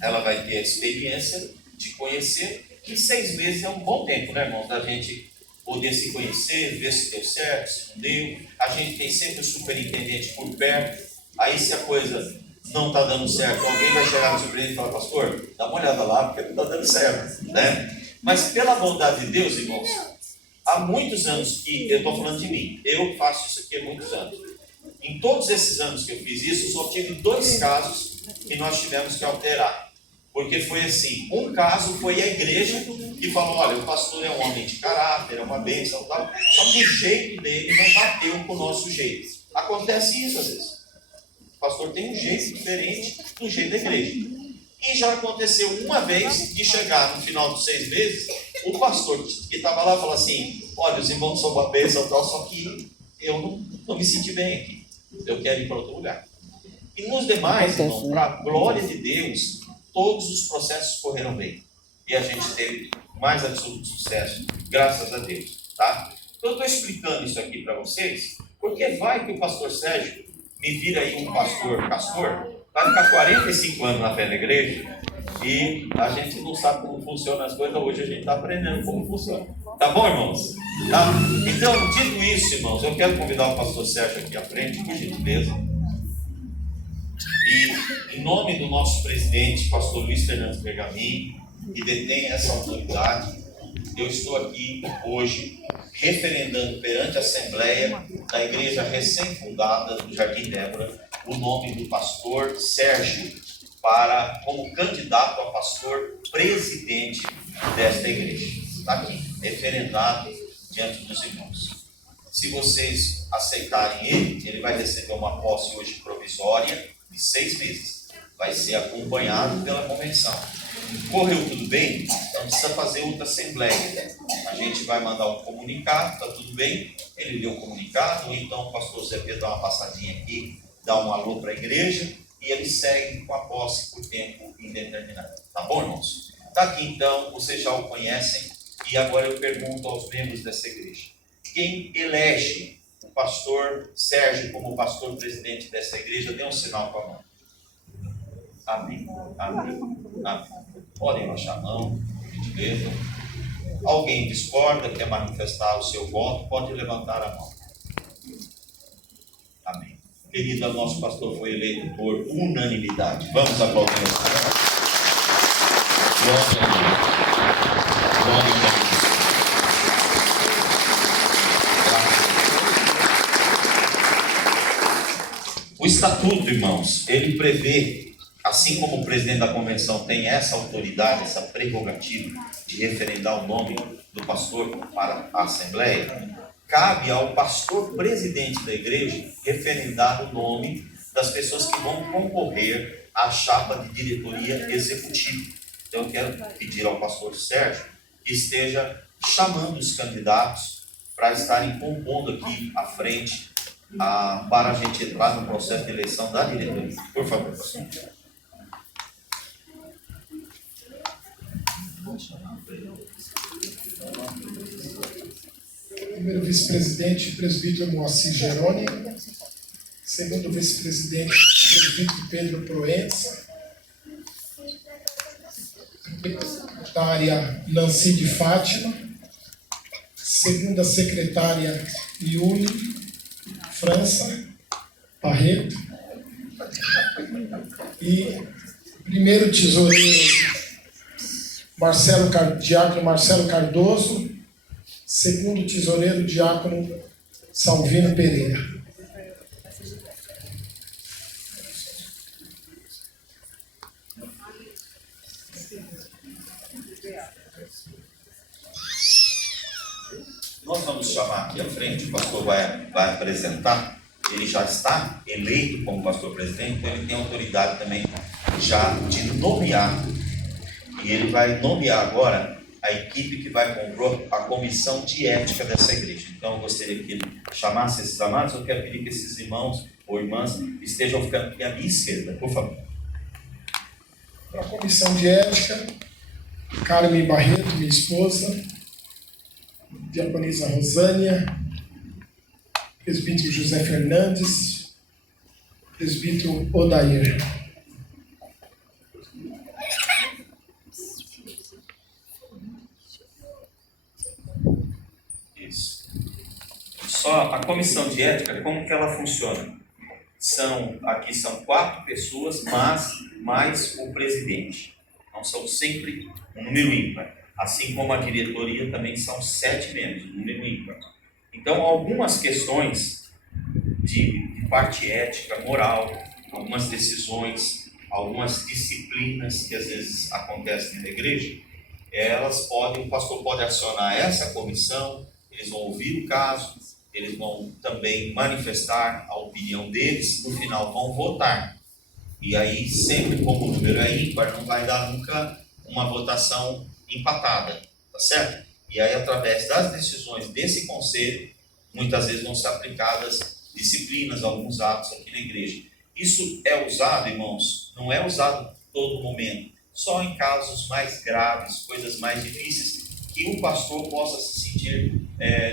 ela vai ter a experiência de conhecer, que 6 meses é um bom tempo, né, irmãos, da gente poder se conhecer, ver se deu certo, se não deu. A gente tem sempre o superintendente por perto. Aí se a coisa não está dando certo, alguém vai chegar no superintendente e falar: pastor, dá uma olhada lá, porque não está dando certo, né? Mas pela bondade de Deus, irmãos, há muitos anos que, eu estou falando de mim, eu faço isso aqui há muitos anos. Em todos esses anos que eu fiz isso, só tive 2 casos que nós tivemos que alterar. Porque foi assim, um caso foi a igreja que falou: olha, o pastor é um homem de caráter, é uma bênção, tal, só que o jeito dele não bateu com o nosso jeito. Acontece isso às vezes. pastor tem um jeito diferente do jeito da igreja. E já aconteceu uma vez de chegar no final dos 6 meses, o pastor que estava lá falou assim: olha, os irmãos são uma bênção, só que eu não me senti bem aqui, eu quero ir para outro lugar. E nos demais, irmão, para a glória de Deus, todos os processos correram bem. E a gente teve mais absoluto sucesso, graças a Deus. Tá? Então, eu estou explicando isso aqui para vocês, porque vai que o pastor Sérgio me vira aí um pastor castor, vai ficar 45 anos na fé da igreja, e a gente não sabe como funcionam as coisas, hoje a gente está aprendendo como funciona. Tá bom, irmãos? Tá? Então, dito isso, irmãos, eu quero convidar o pastor Sérgio aqui à frente, por gentileza. E, em nome do nosso presidente, pastor Luiz Fernando Pergamin, que detém essa autoridade, eu estou aqui hoje referendando perante a Assembleia da Igreja recém-fundada do Jardim Débora o nome do pastor Sérgio como candidato a pastor presidente desta igreja. Está aqui, referendado diante dos irmãos. Se vocês aceitarem ele vai receber uma posse hoje provisória de 6 meses. Vai ser acompanhado pela convenção. Correu tudo bem? Não precisa fazer outra assembleia. A gente vai mandar um comunicado, está tudo bem? Ele lê o comunicado, ou então o pastor Zé Pedro dá uma passadinha aqui, dá um alô para a igreja, e ele segue com a posse por tempo indeterminado. Tá bom, irmãos? Está aqui então, vocês já o conhecem, e agora eu pergunto aos membros dessa igreja: quem elege o pastor Sérgio como pastor presidente dessa igreja, dê um sinal com a mão. Amém. Amém. Amém. Podem baixar a mão, por gentileza. Alguém discorda, quer manifestar o seu voto, pode levantar a mão. Amém. Querido, o nosso pastor foi eleito por unanimidade. Vamos aplaudir o Senhor. Glória a Deus. Glória a Deus. O estatuto, irmãos, ele prevê, assim como o presidente da convenção tem essa autoridade, essa prerrogativa de referendar o nome do pastor para a Assembleia, cabe ao pastor presidente da igreja referendar o nome das pessoas que vão concorrer à chapa de diretoria executiva. Então eu quero pedir ao pastor Sérgio que esteja chamando os candidatos para estarem compondo aqui à frente, para a gente entrar no processo de eleição da diretoria. Por favor, pastor. Primeiro vice-presidente, presbítero Moacir Jerônimo. Segundo vice-presidente, presbítero Pedro Proença. Secretária Nancy de Fátima. Segunda secretária Yuli França Barreto. E primeiro tesoureiro Diácono Marcelo Cardoso. Segundo tesoureiro, Diácono Salvino Pereira. Nós vamos chamar aqui à frente, o pastor vai apresentar. Ele já está eleito como pastor presidente, então ele tem autoridade também já de nomear. E ele vai nomear agora a equipe que vai compor a comissão de ética dessa igreja. Então eu gostaria que ele chamasse esses amados. Eu quero pedir que esses irmãos ou irmãs estejam ficando aqui à minha esquerda, por favor. Para a comissão de ética, Carmen Barreto, minha esposa, diaconisa Rosânia, presbítero José Fernandes, presbítero Odair. Só a comissão de ética, como que ela funciona? Aqui são 4 pessoas, mas mais o presidente. Então são sempre um número ímpar. Assim como a diretoria também são 7 membros, um número ímpar. Então algumas questões de parte ética, moral, algumas decisões, algumas disciplinas que às vezes acontecem na igreja, o pastor pode acionar essa comissão, eles vão ouvir o caso, eles vão também manifestar a opinião deles, no final vão votar. E aí, sempre como o número é ímpar, não vai dar nunca uma votação empatada, tá certo? E aí, através das decisões desse conselho, muitas vezes vão ser aplicadas disciplinas, alguns atos aqui na igreja. Isso é usado, irmãos, não é usado todo momento, só em casos mais graves, coisas mais difíceis, que o pastor possa se sentir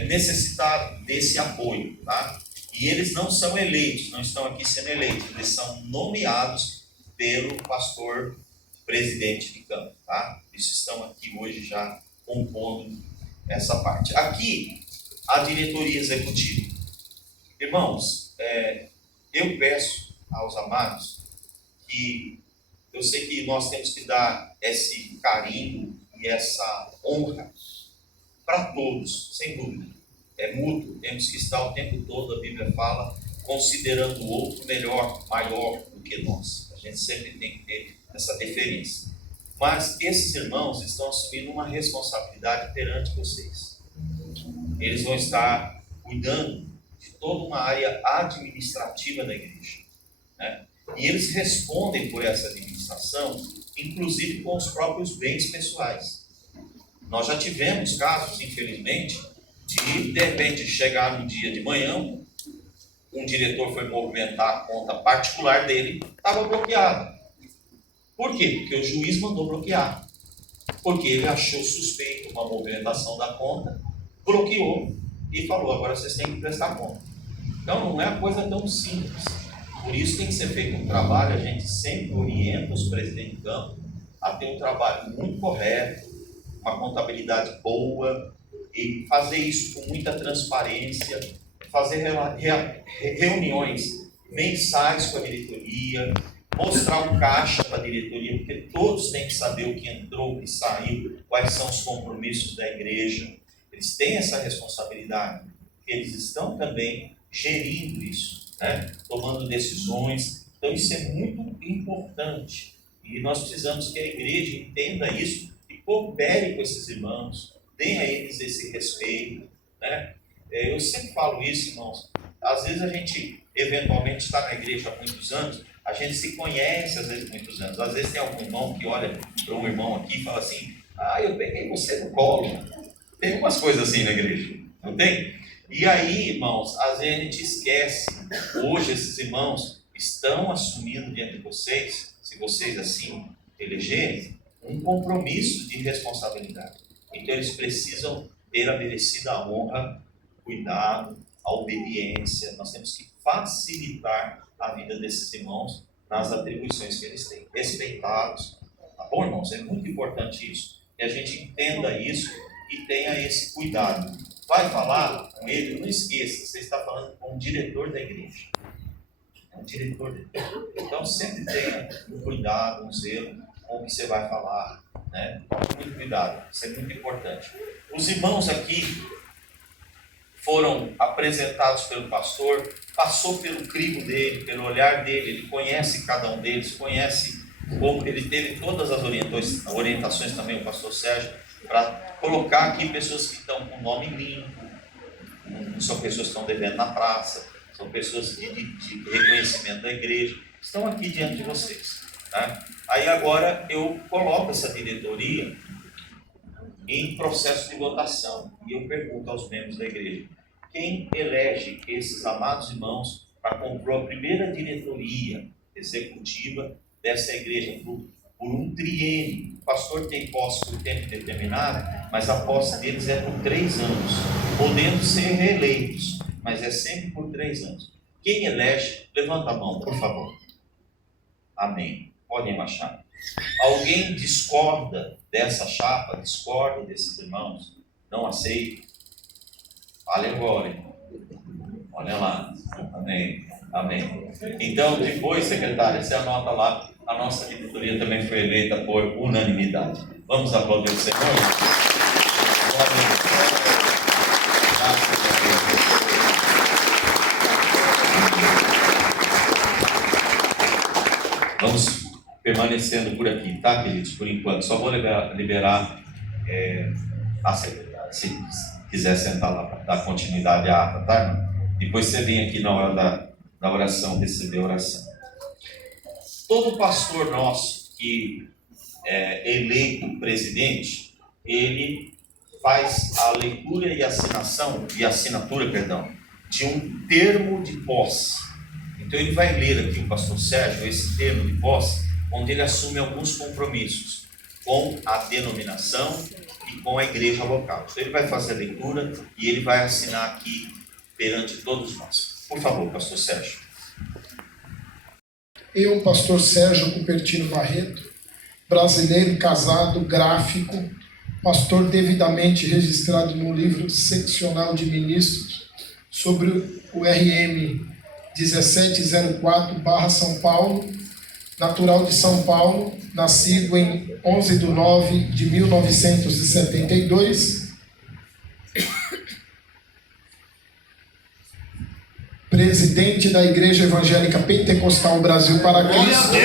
necessitado desse apoio, tá? E eles não são eleitos, não estão aqui sendo eleitos, eles são nomeados pelo pastor presidente de campo, tá? Eles estão aqui hoje já compondo essa parte. Aqui, a diretoria executiva. Irmãos, eu peço aos amados que eu sei que nós temos que dar esse carinho e essa honra para todos, sem dúvida. É mútuo, temos que estar o tempo todo, a Bíblia fala, considerando o outro melhor, maior do que nós. A gente sempre tem que ter essa deferência. Mas esses irmãos estão assumindo uma responsabilidade perante vocês. Eles vão estar cuidando de toda uma área administrativa da igreja, né? E eles respondem por essa administração, inclusive com os próprios bens pessoais. Nós já tivemos casos, infelizmente, de repente chegar no dia de manhã, um diretor foi movimentar a conta particular dele, estava bloqueada. Por quê? Porque o juiz mandou bloquear. Porque ele achou suspeito uma movimentação da conta, bloqueou e falou, agora vocês têm que prestar conta. Então não é uma coisa tão simples. Por isso tem que ser feito um trabalho, a gente sempre orienta os presidentes de campo a ter um trabalho muito correto, uma contabilidade boa, e fazer isso com muita transparência, fazer reuniões mensais com a diretoria, mostrar o caixa para a diretoria, porque todos têm que saber o que entrou, o que saiu, quais são os compromissos da igreja. Eles têm essa responsabilidade, porque eles estão também gerindo isso, né? Tomando decisões. Então isso é muito importante e nós precisamos que a igreja entenda isso e coopere com esses irmãos, dê a eles esse respeito, né? Eu sempre falo isso, irmãos. Às vezes a gente, eventualmente, está na igreja há muitos anos, a gente se conhece, às vezes, muitos anos. Às vezes tem algum irmão que olha para um irmão aqui e fala assim, eu peguei você no colo. Tem umas coisas assim na igreja, não tem? E aí, irmãos, às vezes a gente esquece. Hoje esses irmãos estão assumindo diante de vocês, se vocês assim elegerem, um compromisso de responsabilidade. Então eles precisam ter a merecida honra, cuidado, a obediência. Nós temos que facilitar a vida desses irmãos nas atribuições que eles têm. Respeitá-los. Tá bom, irmãos? É muito importante isso. Que a gente entenda isso e tenha esse cuidado. Vai falar com ele, não esqueça, você está falando com o diretor da igreja. É um diretor da igreja. Então sempre tenha um cuidado, um zelo com o que você vai falar, né? Muito cuidado, isso é muito importante. Os irmãos aqui foram apresentados pelo pastor, passou pelo crivo dele, pelo olhar dele, ele conhece cada um deles, conhece como ele teve todas as orientações também, o pastor Sérgio, para colocar aqui pessoas que estão com o nome limpo, não são pessoas que estão devendo na praça, são pessoas de reconhecimento da igreja, estão aqui diante de vocês, tá? Aí agora eu coloco essa diretoria em processo de votação e eu pergunto aos membros da igreja, quem elege esses amados irmãos para compor a primeira diretoria executiva dessa igreja por um triênio? O pastor tem posse por tempo determinado, mas a posse deles é por 3 anos, podendo ser reeleitos, mas é sempre por 3 anos. Quem elege, levanta a mão, por favor. Amém. Podem baixar. Alguém discorda dessa chapa, discorda desses irmãos, não aceita? Fale agora, irmão. Olha lá. Amém. Amém. Então, depois, secretária, você anota lá, a nossa diretoria também foi eleita por unanimidade. Vamos aplaudir o Senhor? Vamos permanecendo por aqui, tá, queridos? Por enquanto, só vou liberar a secretária. quiser sentar lá para dar continuidade à ata, tá, irmão? Depois você vem aqui na hora da oração, receber a oração. Todo pastor nosso que é eleito presidente, ele faz a leitura e assinatura, de um termo de posse. Então ele vai ler aqui, o pastor Sérgio, esse termo de posse, onde ele assume alguns compromissos com a denominação e com a igreja local. Então ele vai fazer a leitura e ele vai assinar aqui perante todos nós. Por favor, pastor Sérgio. Eu, pastor Sérgio Cupertino Barreto, brasileiro, casado, gráfico, pastor devidamente registrado no livro seccional de ministros sobre o RM 1704/São Paulo, natural de São Paulo, nascido em 11/9/1972, presidente da Igreja Evangélica Pentecostal Brasil para Cristo,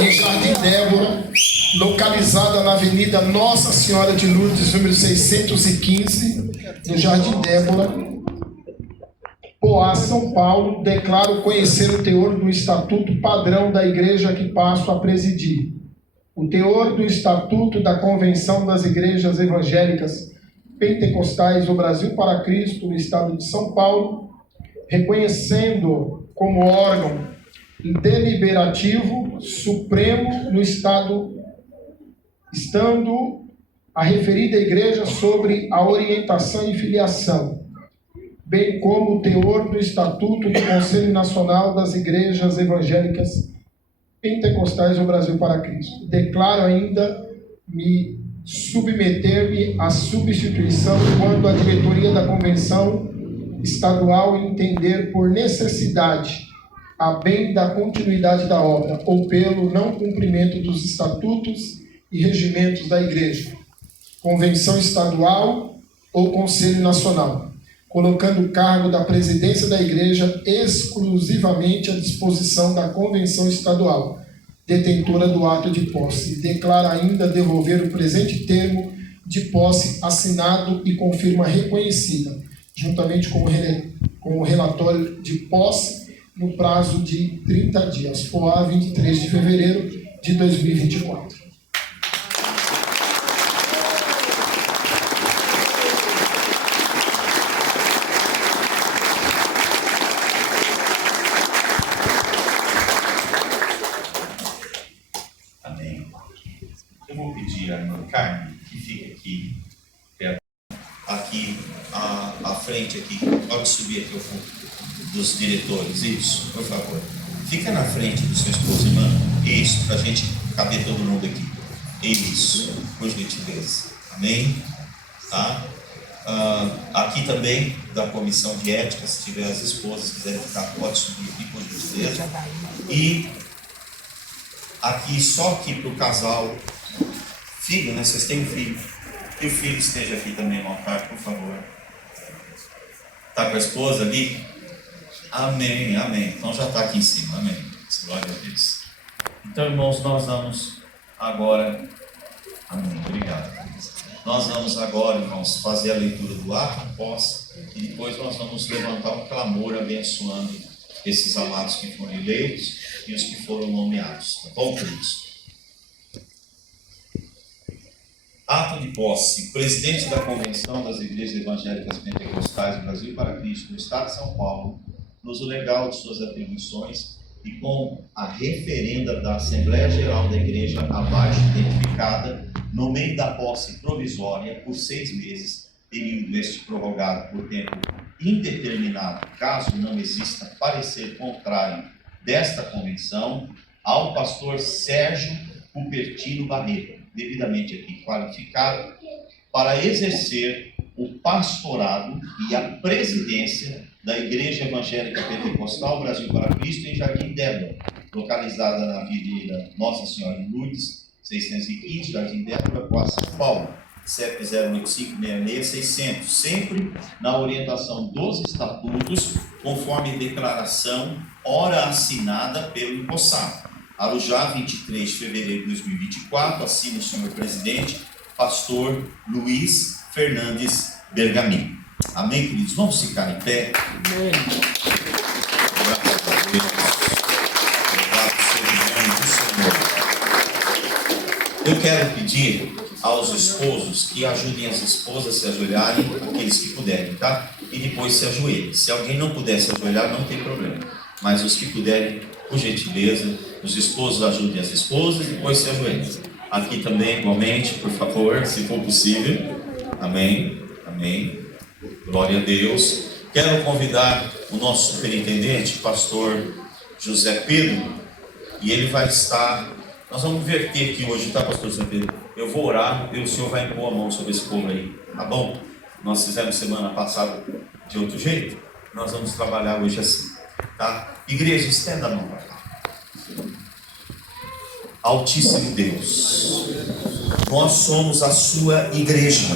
em Jardim Débora, localizada na Avenida Nossa Senhora de Lourdes, número 615, no Jardim Débora, Poá, São Paulo. Declaro conhecer o teor do Estatuto Padrão da Igreja que passo a presidir. O teor do Estatuto da Convenção das Igrejas Evangélicas Pentecostais do Brasil para Cristo, no Estado de São Paulo, reconhecendo como órgão deliberativo supremo no Estado, estando a referida igreja sobre a orientação e filiação, bem como o teor do Estatuto do Conselho Nacional das Igrejas Evangélicas Pentecostais do Brasil para Cristo. Declaro ainda me submeter-me à substituição quando a diretoria da Convenção Estadual entender por necessidade, a bem da continuidade da obra, ou pelo não cumprimento dos estatutos e regimentos da Igreja, Convenção Estadual ou Conselho Nacional, colocando o cargo da presidência da Igreja exclusivamente à disposição da Convenção Estadual, detentora do ato de posse. Declara ainda devolver o presente termo de posse assinado e confirma reconhecida, juntamente com o relatório de posse, no prazo de 30 dias, Poá, 23 de fevereiro de 2024. Amém. Eu vou pedir à irmã Carmen que fique aqui perto, aqui à frente aqui, pode subir aqui ao fundo dos diretores, isso, por favor. Fica na frente do seu esposo, irmã, isso, para a gente caber todo mundo aqui, isso, por gentileza, amém? Tá? Aqui também da comissão de ética, se tiver as esposas quiserem ficar, pode subir aqui, por gentileza. E aqui, só aqui para o casal, filho, né? Vocês têm um filho, que o filho esteja aqui também no altar, por favor. Está com a esposa ali? Amém, amém. Então já está aqui em cima, amém. Glória a Deus. Então, irmãos, nós vamos agora, amém, obrigado. Nós vamos agora, irmãos, fazer a leitura do ato de posse e depois nós vamos levantar um clamor abençoando esses amados que foram eleitos e os que foram nomeados. Tá bom, queridos? Ato de posse. Presidente da Convenção das Igrejas Evangélicas Pentecostais do Brasil para Cristo, no Estado de São Paulo, no uso legal de suas atribuições e com a referenda da Assembleia Geral da Igreja abaixo identificada, no meio da posse provisória por 6 meses, período este prorrogado por tempo indeterminado, caso não exista parecer contrário desta convenção, ao pastor Sérgio Cupertino Barreto, devidamente aqui qualificado, para exercer o pastorado e a presidência da Igreja Evangélica Pentecostal Brasil para Cristo em Jardim Débora, localizada na Avenida Nossa Senhora de Lourdes, 615, Jardim Débora, Poá, São Paulo, 708566-600, sempre na orientação dos estatutos, conforme declaração, ora assinada pelo empossado. Arujá, 23 de fevereiro de 2024, assina o senhor presidente, pastor Luiz Fernandes Bergamin. Amém, queridos? Vamos ficar em pé. Amém. Graças a Deus. Louvado seja o nome do Senhor. Eu quero pedir aos esposos que ajudem as esposas a se ajoelharem, aqueles que puderem, tá? E depois se ajoelhem. Se alguém não puder se ajoelhar, não tem problema. Mas os que puderem, por gentileza, os esposos ajudem as esposas e depois se ajoelhem. Aqui também, igualmente, por favor, se for possível. Amém. Amém. Glória a Deus. Quero convidar o nosso superintendente, pastor José Pedro, e ele vai estar... Nós vamos inverter aqui hoje, tá, pastor José Pedro? Eu vou orar e o senhor vai impor a mão sobre esse povo aí, tá bom? Nós fizemos semana passada de outro jeito, nós vamos trabalhar hoje assim, tá? Igreja, estenda a mão para cá. Altíssimo Deus, nós somos a sua igreja,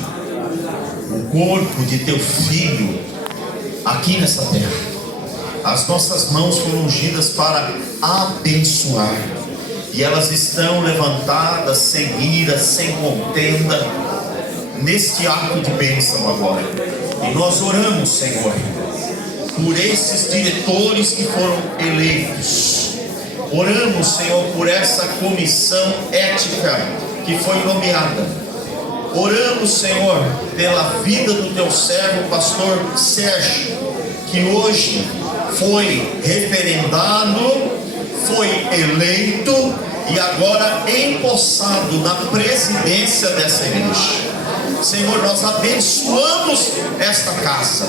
o corpo de teu filho aqui nessa terra. As nossas mãos foram ungidas para abençoar, e elas estão levantadas sem ira, sem contenda, neste ato de bênção agora. E nós oramos, Senhor, por esses diretores que foram eleitos. Oramos, Senhor, por essa comissão ética que foi nomeada. Oramos, Senhor, pela vida do teu servo, pastor Sérgio, que hoje foi referendado, foi eleito e agora empossado na presidência dessa igreja. Senhor, nós abençoamos esta casa,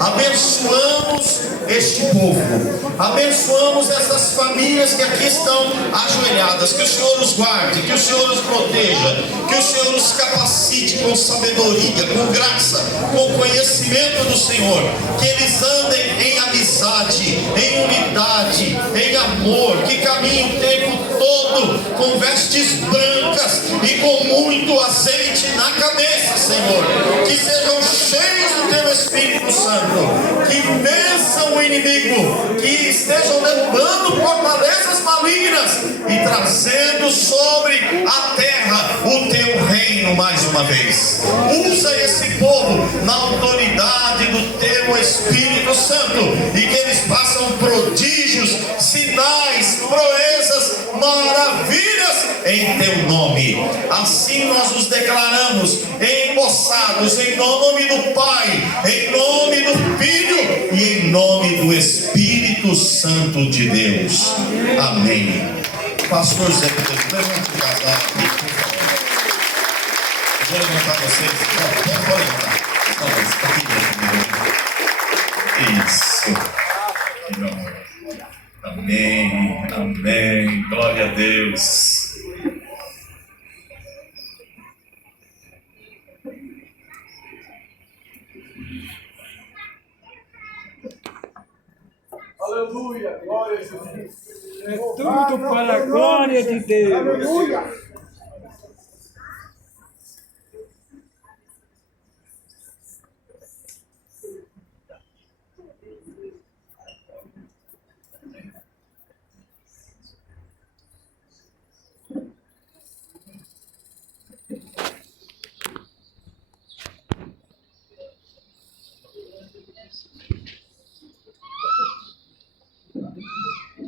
abençoamos este povo, abençoamos essas famílias que aqui estão ajoelhadas. Que o Senhor os guarde, que o Senhor os proteja, que o Senhor os capacite com sabedoria, com graça, com conhecimento do Senhor, que eles andem em amizade, em unidade, em amor, que caminhem o tempo todo com vestes brancas e com muito azeite na cabeça, Senhor, que sejam cheios do teu Espírito Santo, que vençam o inimigo, que estejam derrubando fortalezas malignas e trazendo sobre a terra o teu reino mais uma vez. Usa esse povo na autoridade do teu Espírito Santo e que eles façam prodígios, sinais, proezas, maravilhas em teu nome. Assim nós os declaramos empossados em nome do Pai, em nome do Filho e em nome do Espírito Santo de Deus. Amém. Pastor Zé, levante o casal aqui, por favor. Eu vou levantar vocês. Pode levantar. Isso. Amém. Amém. Glória a Deus. Aleluia, glória a Jesus. É tudo para a glória de Deus. Aleluia.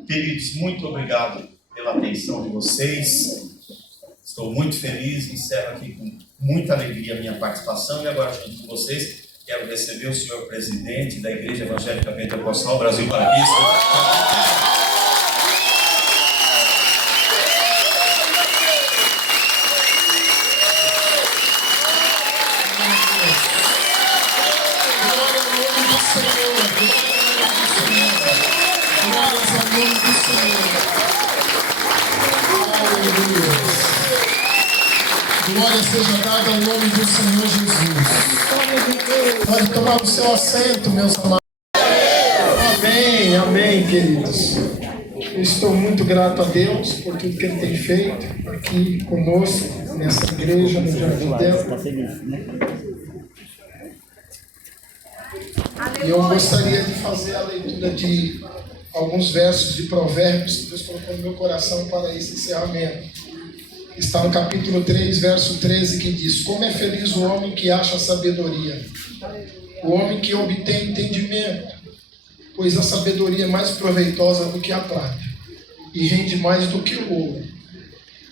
Queridos, muito obrigado pela atenção de vocês. Estou muito feliz, encerro aqui com muita alegria a minha participação e agora junto com vocês quero receber o senhor presidente da Igreja Evangélica Pentecostal Brasil para Cristo. Glória seja dada ao nome do Senhor Jesus. Pode tomar o seu assento, meus amados. Amém, amém, queridos. Eu estou muito grato a Deus por tudo que Ele tem feito aqui conosco, nessa igreja, no Jardim Tempo. E eu gostaria de fazer a leitura de alguns versos de Provérbios que Deus colocou no meu coração para esse encerramento. Está no capítulo 3, verso 13, que diz: como é feliz o homem que acha sabedoria, o homem que obtém entendimento, pois a sabedoria é mais proveitosa do que a prata, e rende mais do que o ouro.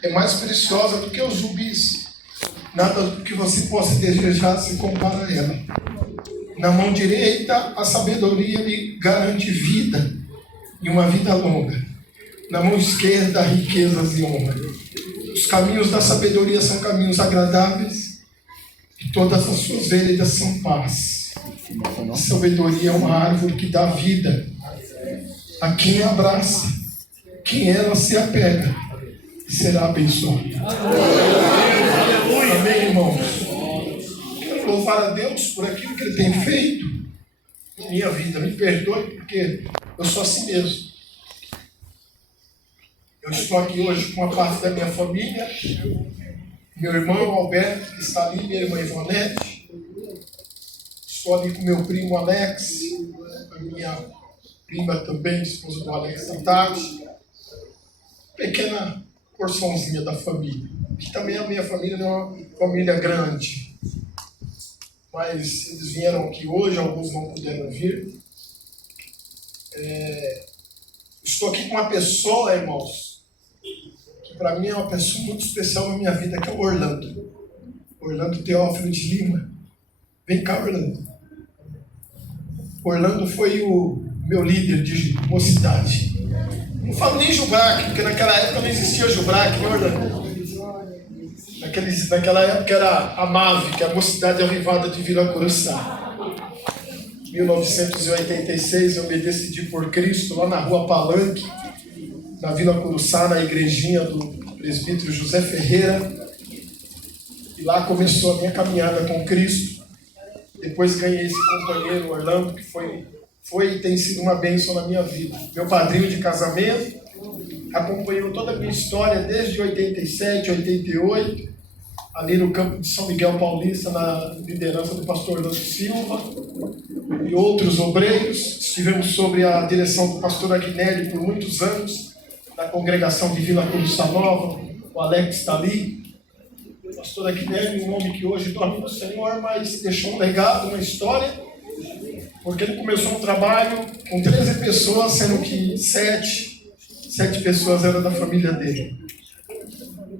É mais preciosa do que os rubis. Nada do que você possa desejar se compara a ela. Na mão direita, a sabedoria lhe garante vida, e uma vida longa. Na mão esquerda, riquezas e honra. Os caminhos da sabedoria são caminhos agradáveis, e todas as suas veredas são paz. A sabedoria é uma árvore que dá vida a quem abraça, quem ela se apega, será abençoado. Amém, irmãos? Quero louvar a Deus por aquilo que Ele tem feito em minha vida. Me perdoe, porque eu sou assim mesmo. Eu estou aqui hoje com uma parte da minha família, meu irmão Alberto, que está ali, minha irmã Ivonete. Estou ali com meu primo Alex, a minha prima também, esposa do Alex Tantati. Pequena porçãozinha da família. Que também a minha família não é uma família grande. Mas eles vieram aqui hoje, alguns não puderam vir. Estou aqui com uma pessoa, irmãos, que para mim é uma pessoa muito especial na minha vida, que é o Orlando. Orlando Teófilo de Lima. Vem cá, Orlando. Orlando foi o meu líder de mocidade. Não falo nem Jubrac, porque naquela época não existia Jubrac, né, Orlando? Naquela época era a MAV, que é a Mocidade Avivada de Vila Curuçá. Em 1986 eu me decidi por Cristo, lá na rua Palanque, na Vila Curuçá, na igrejinha do presbítero José Ferreira. E lá começou a minha caminhada com Cristo. Depois ganhei esse companheiro, Orlando, que foi e tem sido uma bênção na minha vida. Meu padrinho de casamento, acompanhou toda a minha história desde 87, 88, ali no campo de São Miguel Paulista, na liderança do pastor Orlando Silva e outros obreiros. Estivemos sob a direção do pastor Agnelli por muitos anos, na congregação de Vila Curuçá Nova. O Alex está ali. O pastor Agnelli, um homem que hoje dorme no Senhor, mas deixou um legado, uma história, porque ele começou um trabalho com 13 pessoas, sendo que 7 pessoas eram da família dele.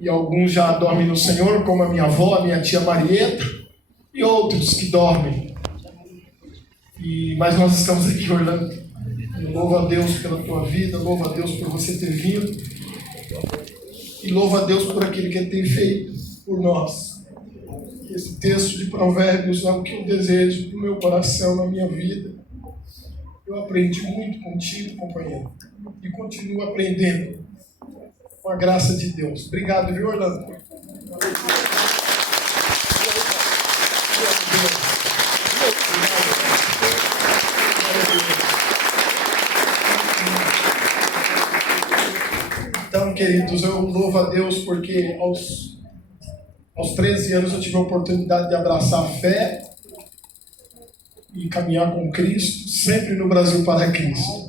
E alguns já dormem no Senhor, como a minha avó, a minha tia Marieta, e outros que dormem. Mas nós estamos aqui, Orlando. Eu louvo a Deus pela tua vida, louvo a Deus por você ter vindo, e louvo a Deus por aquilo que Ele tem feito por nós. Esse texto de Provérbios é o que eu desejo no meu coração, na minha vida. Eu aprendi muito contigo, companheiro, e continuo aprendendo com a graça de Deus. Obrigado, viu, Orlando? Então, queridos, eu louvo a Deus porque aos 13 anos eu tive a oportunidade de abraçar a fé e caminhar com Cristo, sempre no Brasil para Cristo.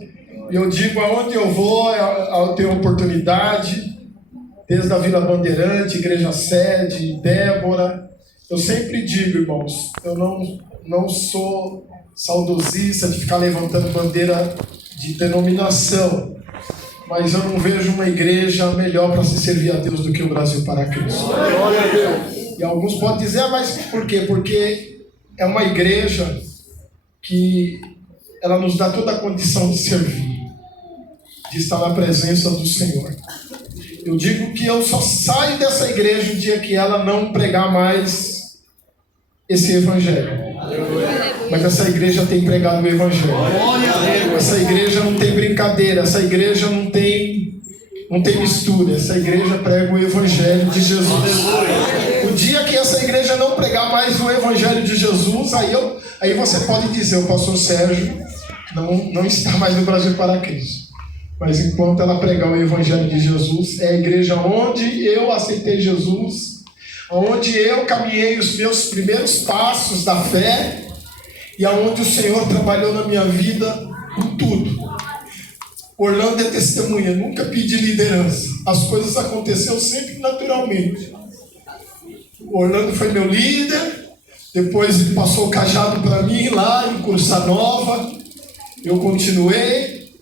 E eu digo, aonde eu vou, eu tenho oportunidade, desde a Vila Bandeirante, Igreja Sede, Débora. Eu sempre digo, irmãos, eu não sou saudosista de ficar levantando bandeira de denominação, mas eu não vejo uma igreja melhor para se servir a Deus do que o Brasil para Cristo. Glória a Deus. E alguns podem dizer, mas por quê? Porque é uma igreja que ela nos dá toda a condição de servir, de estar na presença do Senhor. Eu digo que eu só saio dessa igreja o dia que ela não pregar mais esse evangelho. Mas essa igreja tem pregado o evangelho. Essa igreja não tem brincadeira, essa igreja não tem mistura, essa igreja prega o evangelho de Jesus. O dia que essa igreja não pregar mais o evangelho de Jesus, aí você pode dizer, o pastor Sérgio não está mais no Brasil para Cristo. Mas enquanto ela pregar o evangelho de Jesus, é a igreja onde eu aceitei Jesus, onde eu caminhei os meus primeiros passos da fé, e aonde o Senhor trabalhou na minha vida em tudo. Orlando é testemunha, nunca pedi liderança. As coisas aconteceram sempre naturalmente. O Orlando foi meu líder, depois ele passou o cajado para mim lá em Cursa Nova. Eu continuei,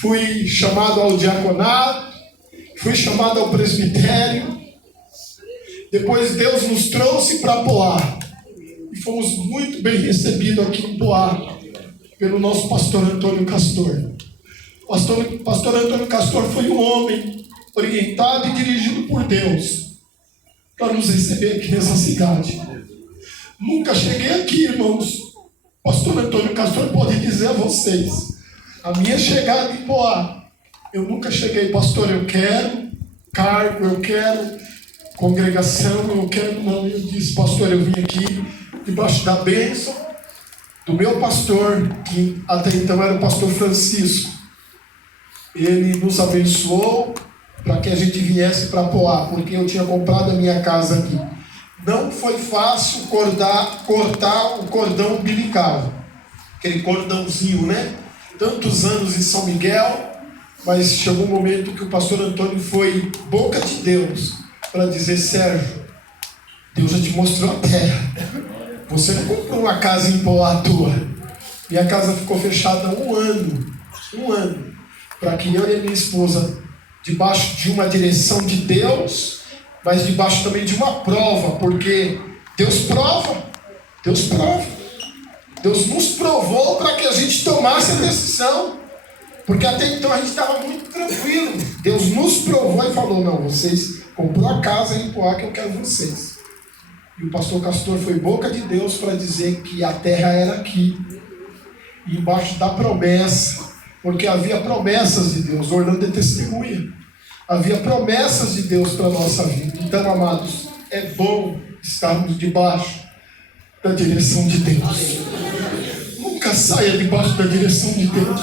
fui chamado ao diaconato, fui chamado ao presbitério. Depois Deus nos trouxe para Poá. E fomos muito bem recebidos aqui em Poá, pelo nosso pastor Antônio Castor. Pastor Antônio Castor foi um homem orientado e dirigido por Deus para nos receber aqui nessa cidade. Nunca cheguei aqui, irmãos. Pastor Antônio Castor pode dizer a vocês, a minha chegada em Poá, eu nunca cheguei, pastor, eu quero cargo, eu quero congregação, eu quero, não. Eu disse, pastor, eu vim aqui debaixo da bênção do meu pastor, que até então era o pastor Francisco. Ele nos abençoou para que a gente viesse para Poá, porque eu tinha comprado a minha casa aqui. Não foi fácil cortar o cordão umbilical, aquele cordãozinho, né? Tantos anos em São Miguel, mas chegou um momento que o pastor Antônio foi boca de Deus para dizer, Sérgio, Deus já te mostrou a terra. Você não comprou uma casa em Poá tua. Minha casa ficou fechada um ano, para que eu e a minha esposa, debaixo de uma direção de Deus, mas debaixo também de uma prova, porque Deus prova. Deus nos provou para que a gente tomasse a decisão, porque até então a gente estava muito tranquilo. Deus nos provou e falou, não, vocês comprou a casa em Poá que eu quero vocês. E o pastor Castor foi boca de Deus para dizer que a terra era aqui, embaixo da promessa, porque havia promessas de Deus. Orlando é testemunha. Havia promessas de Deus para a nossa vida. Então, amados, é bom estarmos debaixo da direção de Deus. Nunca saia debaixo da direção de Deus.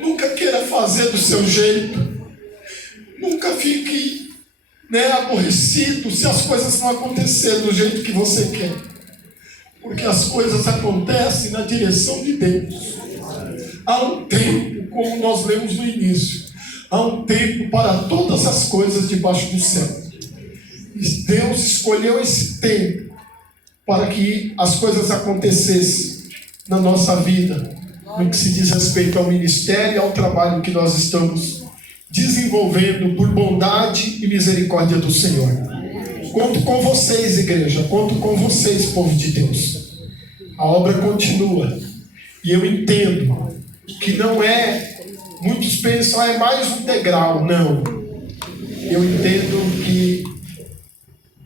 Nunca queira fazer do seu jeito. Nunca fique aborrecido se as coisas não acontecerem do jeito que você quer. Porque as coisas acontecem na direção de Deus. Há um tempo, como nós lemos no início, há um tempo para todas as coisas debaixo do céu. E Deus escolheu esse tempo para que as coisas acontecessem na nossa vida, no que se diz respeito ao ministério e ao trabalho que nós estamos desenvolvendo por bondade e misericórdia do Senhor. Conto com vocês, igreja, conto com vocês, povo de Deus. A obra continua. E eu entendo que não é, muitos pensam, é mais um degrau. Não. Eu entendo que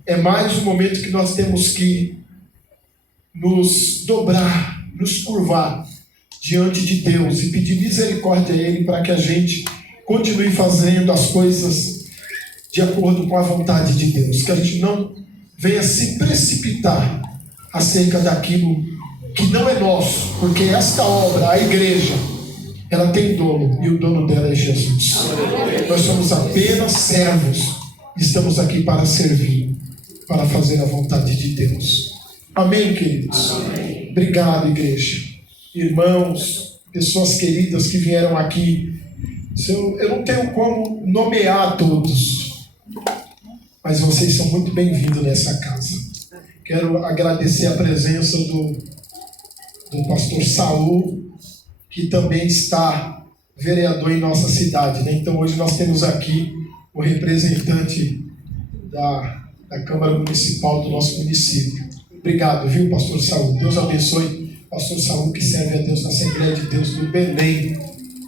é mais um momento que nós temos que nos dobrar, nos curvar diante de Deus e pedir misericórdia a Ele para que a gente continue fazendo as coisas de acordo com a vontade de Deus. Que a gente não venha se precipitar acerca daquilo que não é nosso, porque esta obra, a igreja, ela tem dono, e o dono dela é Jesus. Nós somos apenas servos, estamos aqui para servir, para fazer a vontade de Deus. Amém, queridos? Amém. Obrigado, igreja. Irmãos, pessoas queridas que vieram aqui, eu não tenho como nomear todos, mas vocês são muito bem-vindos nessa casa. Quero agradecer a presença do pastor Saul, que também está vereador em nossa cidade, né? Então hoje nós temos aqui o representante da Câmara Municipal do nosso município. Obrigado, viu, pastor Saul? Deus abençoe pastor Saul, que serve a Deus na Assembleia de Deus do Belém.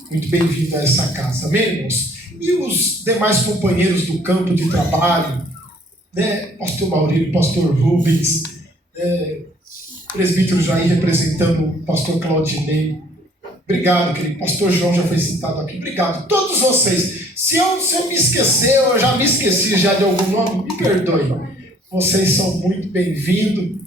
Muito bem-vindo a essa casa, amém, irmãos? E os demais companheiros do campo de trabalho, né? Pastor Maurílio, pastor Rubens, presbítero Jair representando o pastor Claudinei. Obrigado, querido. Pastor João já foi citado aqui. Obrigado. Todos vocês. Se eu me esquecer, eu já me esqueci já de algum nome, me perdoe. Vocês são muito bem-vindos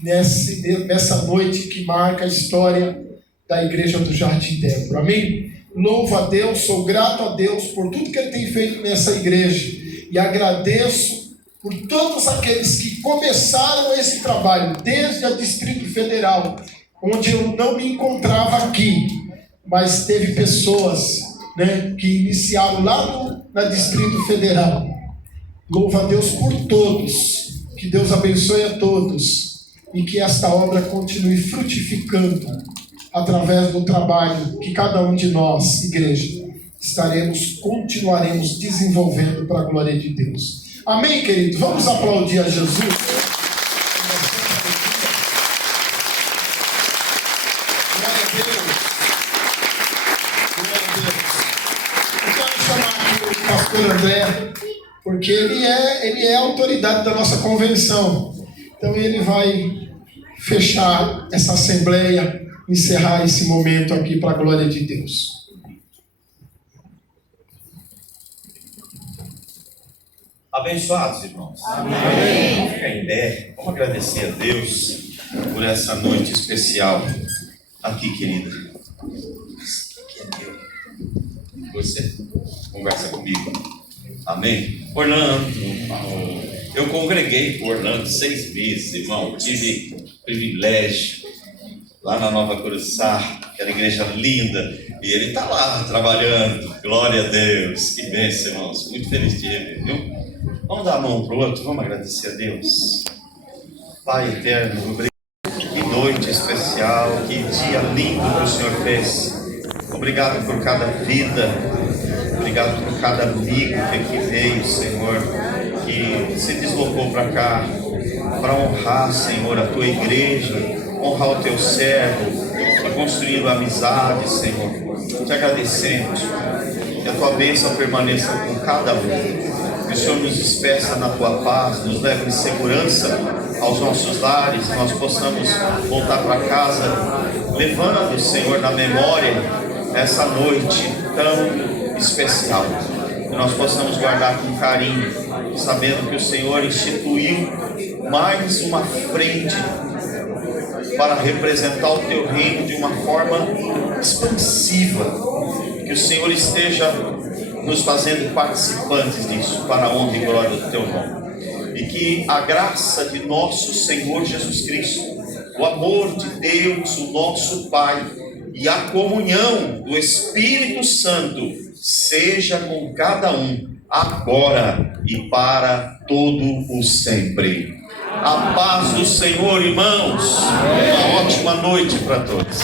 nessa noite que marca a história da Igreja do Jardim Débora. Amém? Louvo a Deus, sou grato a Deus por tudo que Ele tem feito nessa igreja. E agradeço por todos aqueles que começaram esse trabalho, desde a Distrito Federal, onde eu não me encontrava aqui, mas teve pessoas, né, que iniciaram lá na Distrito Federal. Louvo a Deus por todos, que Deus abençoe a todos e que esta obra continue frutificando através do trabalho que cada um de nós, igreja, continuaremos desenvolvendo para a glória de Deus. Amém, querido? Vamos aplaudir a Jesus. Glória a Deus. Glória a Deus. Eu quero chamar aqui o pastor André, porque ele é a autoridade da nossa convenção. Então ele vai fechar essa assembleia, encerrar esse momento aqui para a glória de Deus. Abençoados, irmãos. Amém. Vamos ficar em pé. Vamos agradecer a Deus por essa noite especial aqui, querida. Você conversa comigo. Amém? Orlando, eu congreguei com Orlando 6 meses, irmão. Tive privilégio lá na Nova Curuçá, aquela igreja linda, e ele está lá trabalhando. Glória a Deus. Que bênção, irmãos. Muito feliz de rever, viu? Vamos dar a mão para o outro, vamos agradecer a Deus. Pai eterno, obrigado. Que noite especial, que dia lindo que o Senhor fez. Obrigado por cada vida, obrigado por cada amigo que aqui veio, Senhor, que se deslocou para cá, para honrar, Senhor, a tua igreja, honrar o teu servo, para construir amizade, Senhor. Te agradecemos, que a tua bênção permaneça com cada um. Que o Senhor nos despeça na tua paz, nos leve em segurança aos nossos lares, nós possamos voltar para casa, levando, Senhor, na memória essa noite tão especial. Que nós possamos guardar com carinho, sabendo que o Senhor instituiu mais uma frente para representar o teu reino de uma forma expansiva. Que o Senhor esteja nos fazendo participantes disso, para a honra e glória do teu nome. E que a graça de nosso Senhor Jesus Cristo, o amor de Deus, o nosso Pai, e a comunhão do Espírito Santo seja com cada um, agora e para todo o sempre. A paz do Senhor, irmãos. Uma ótima noite para todos.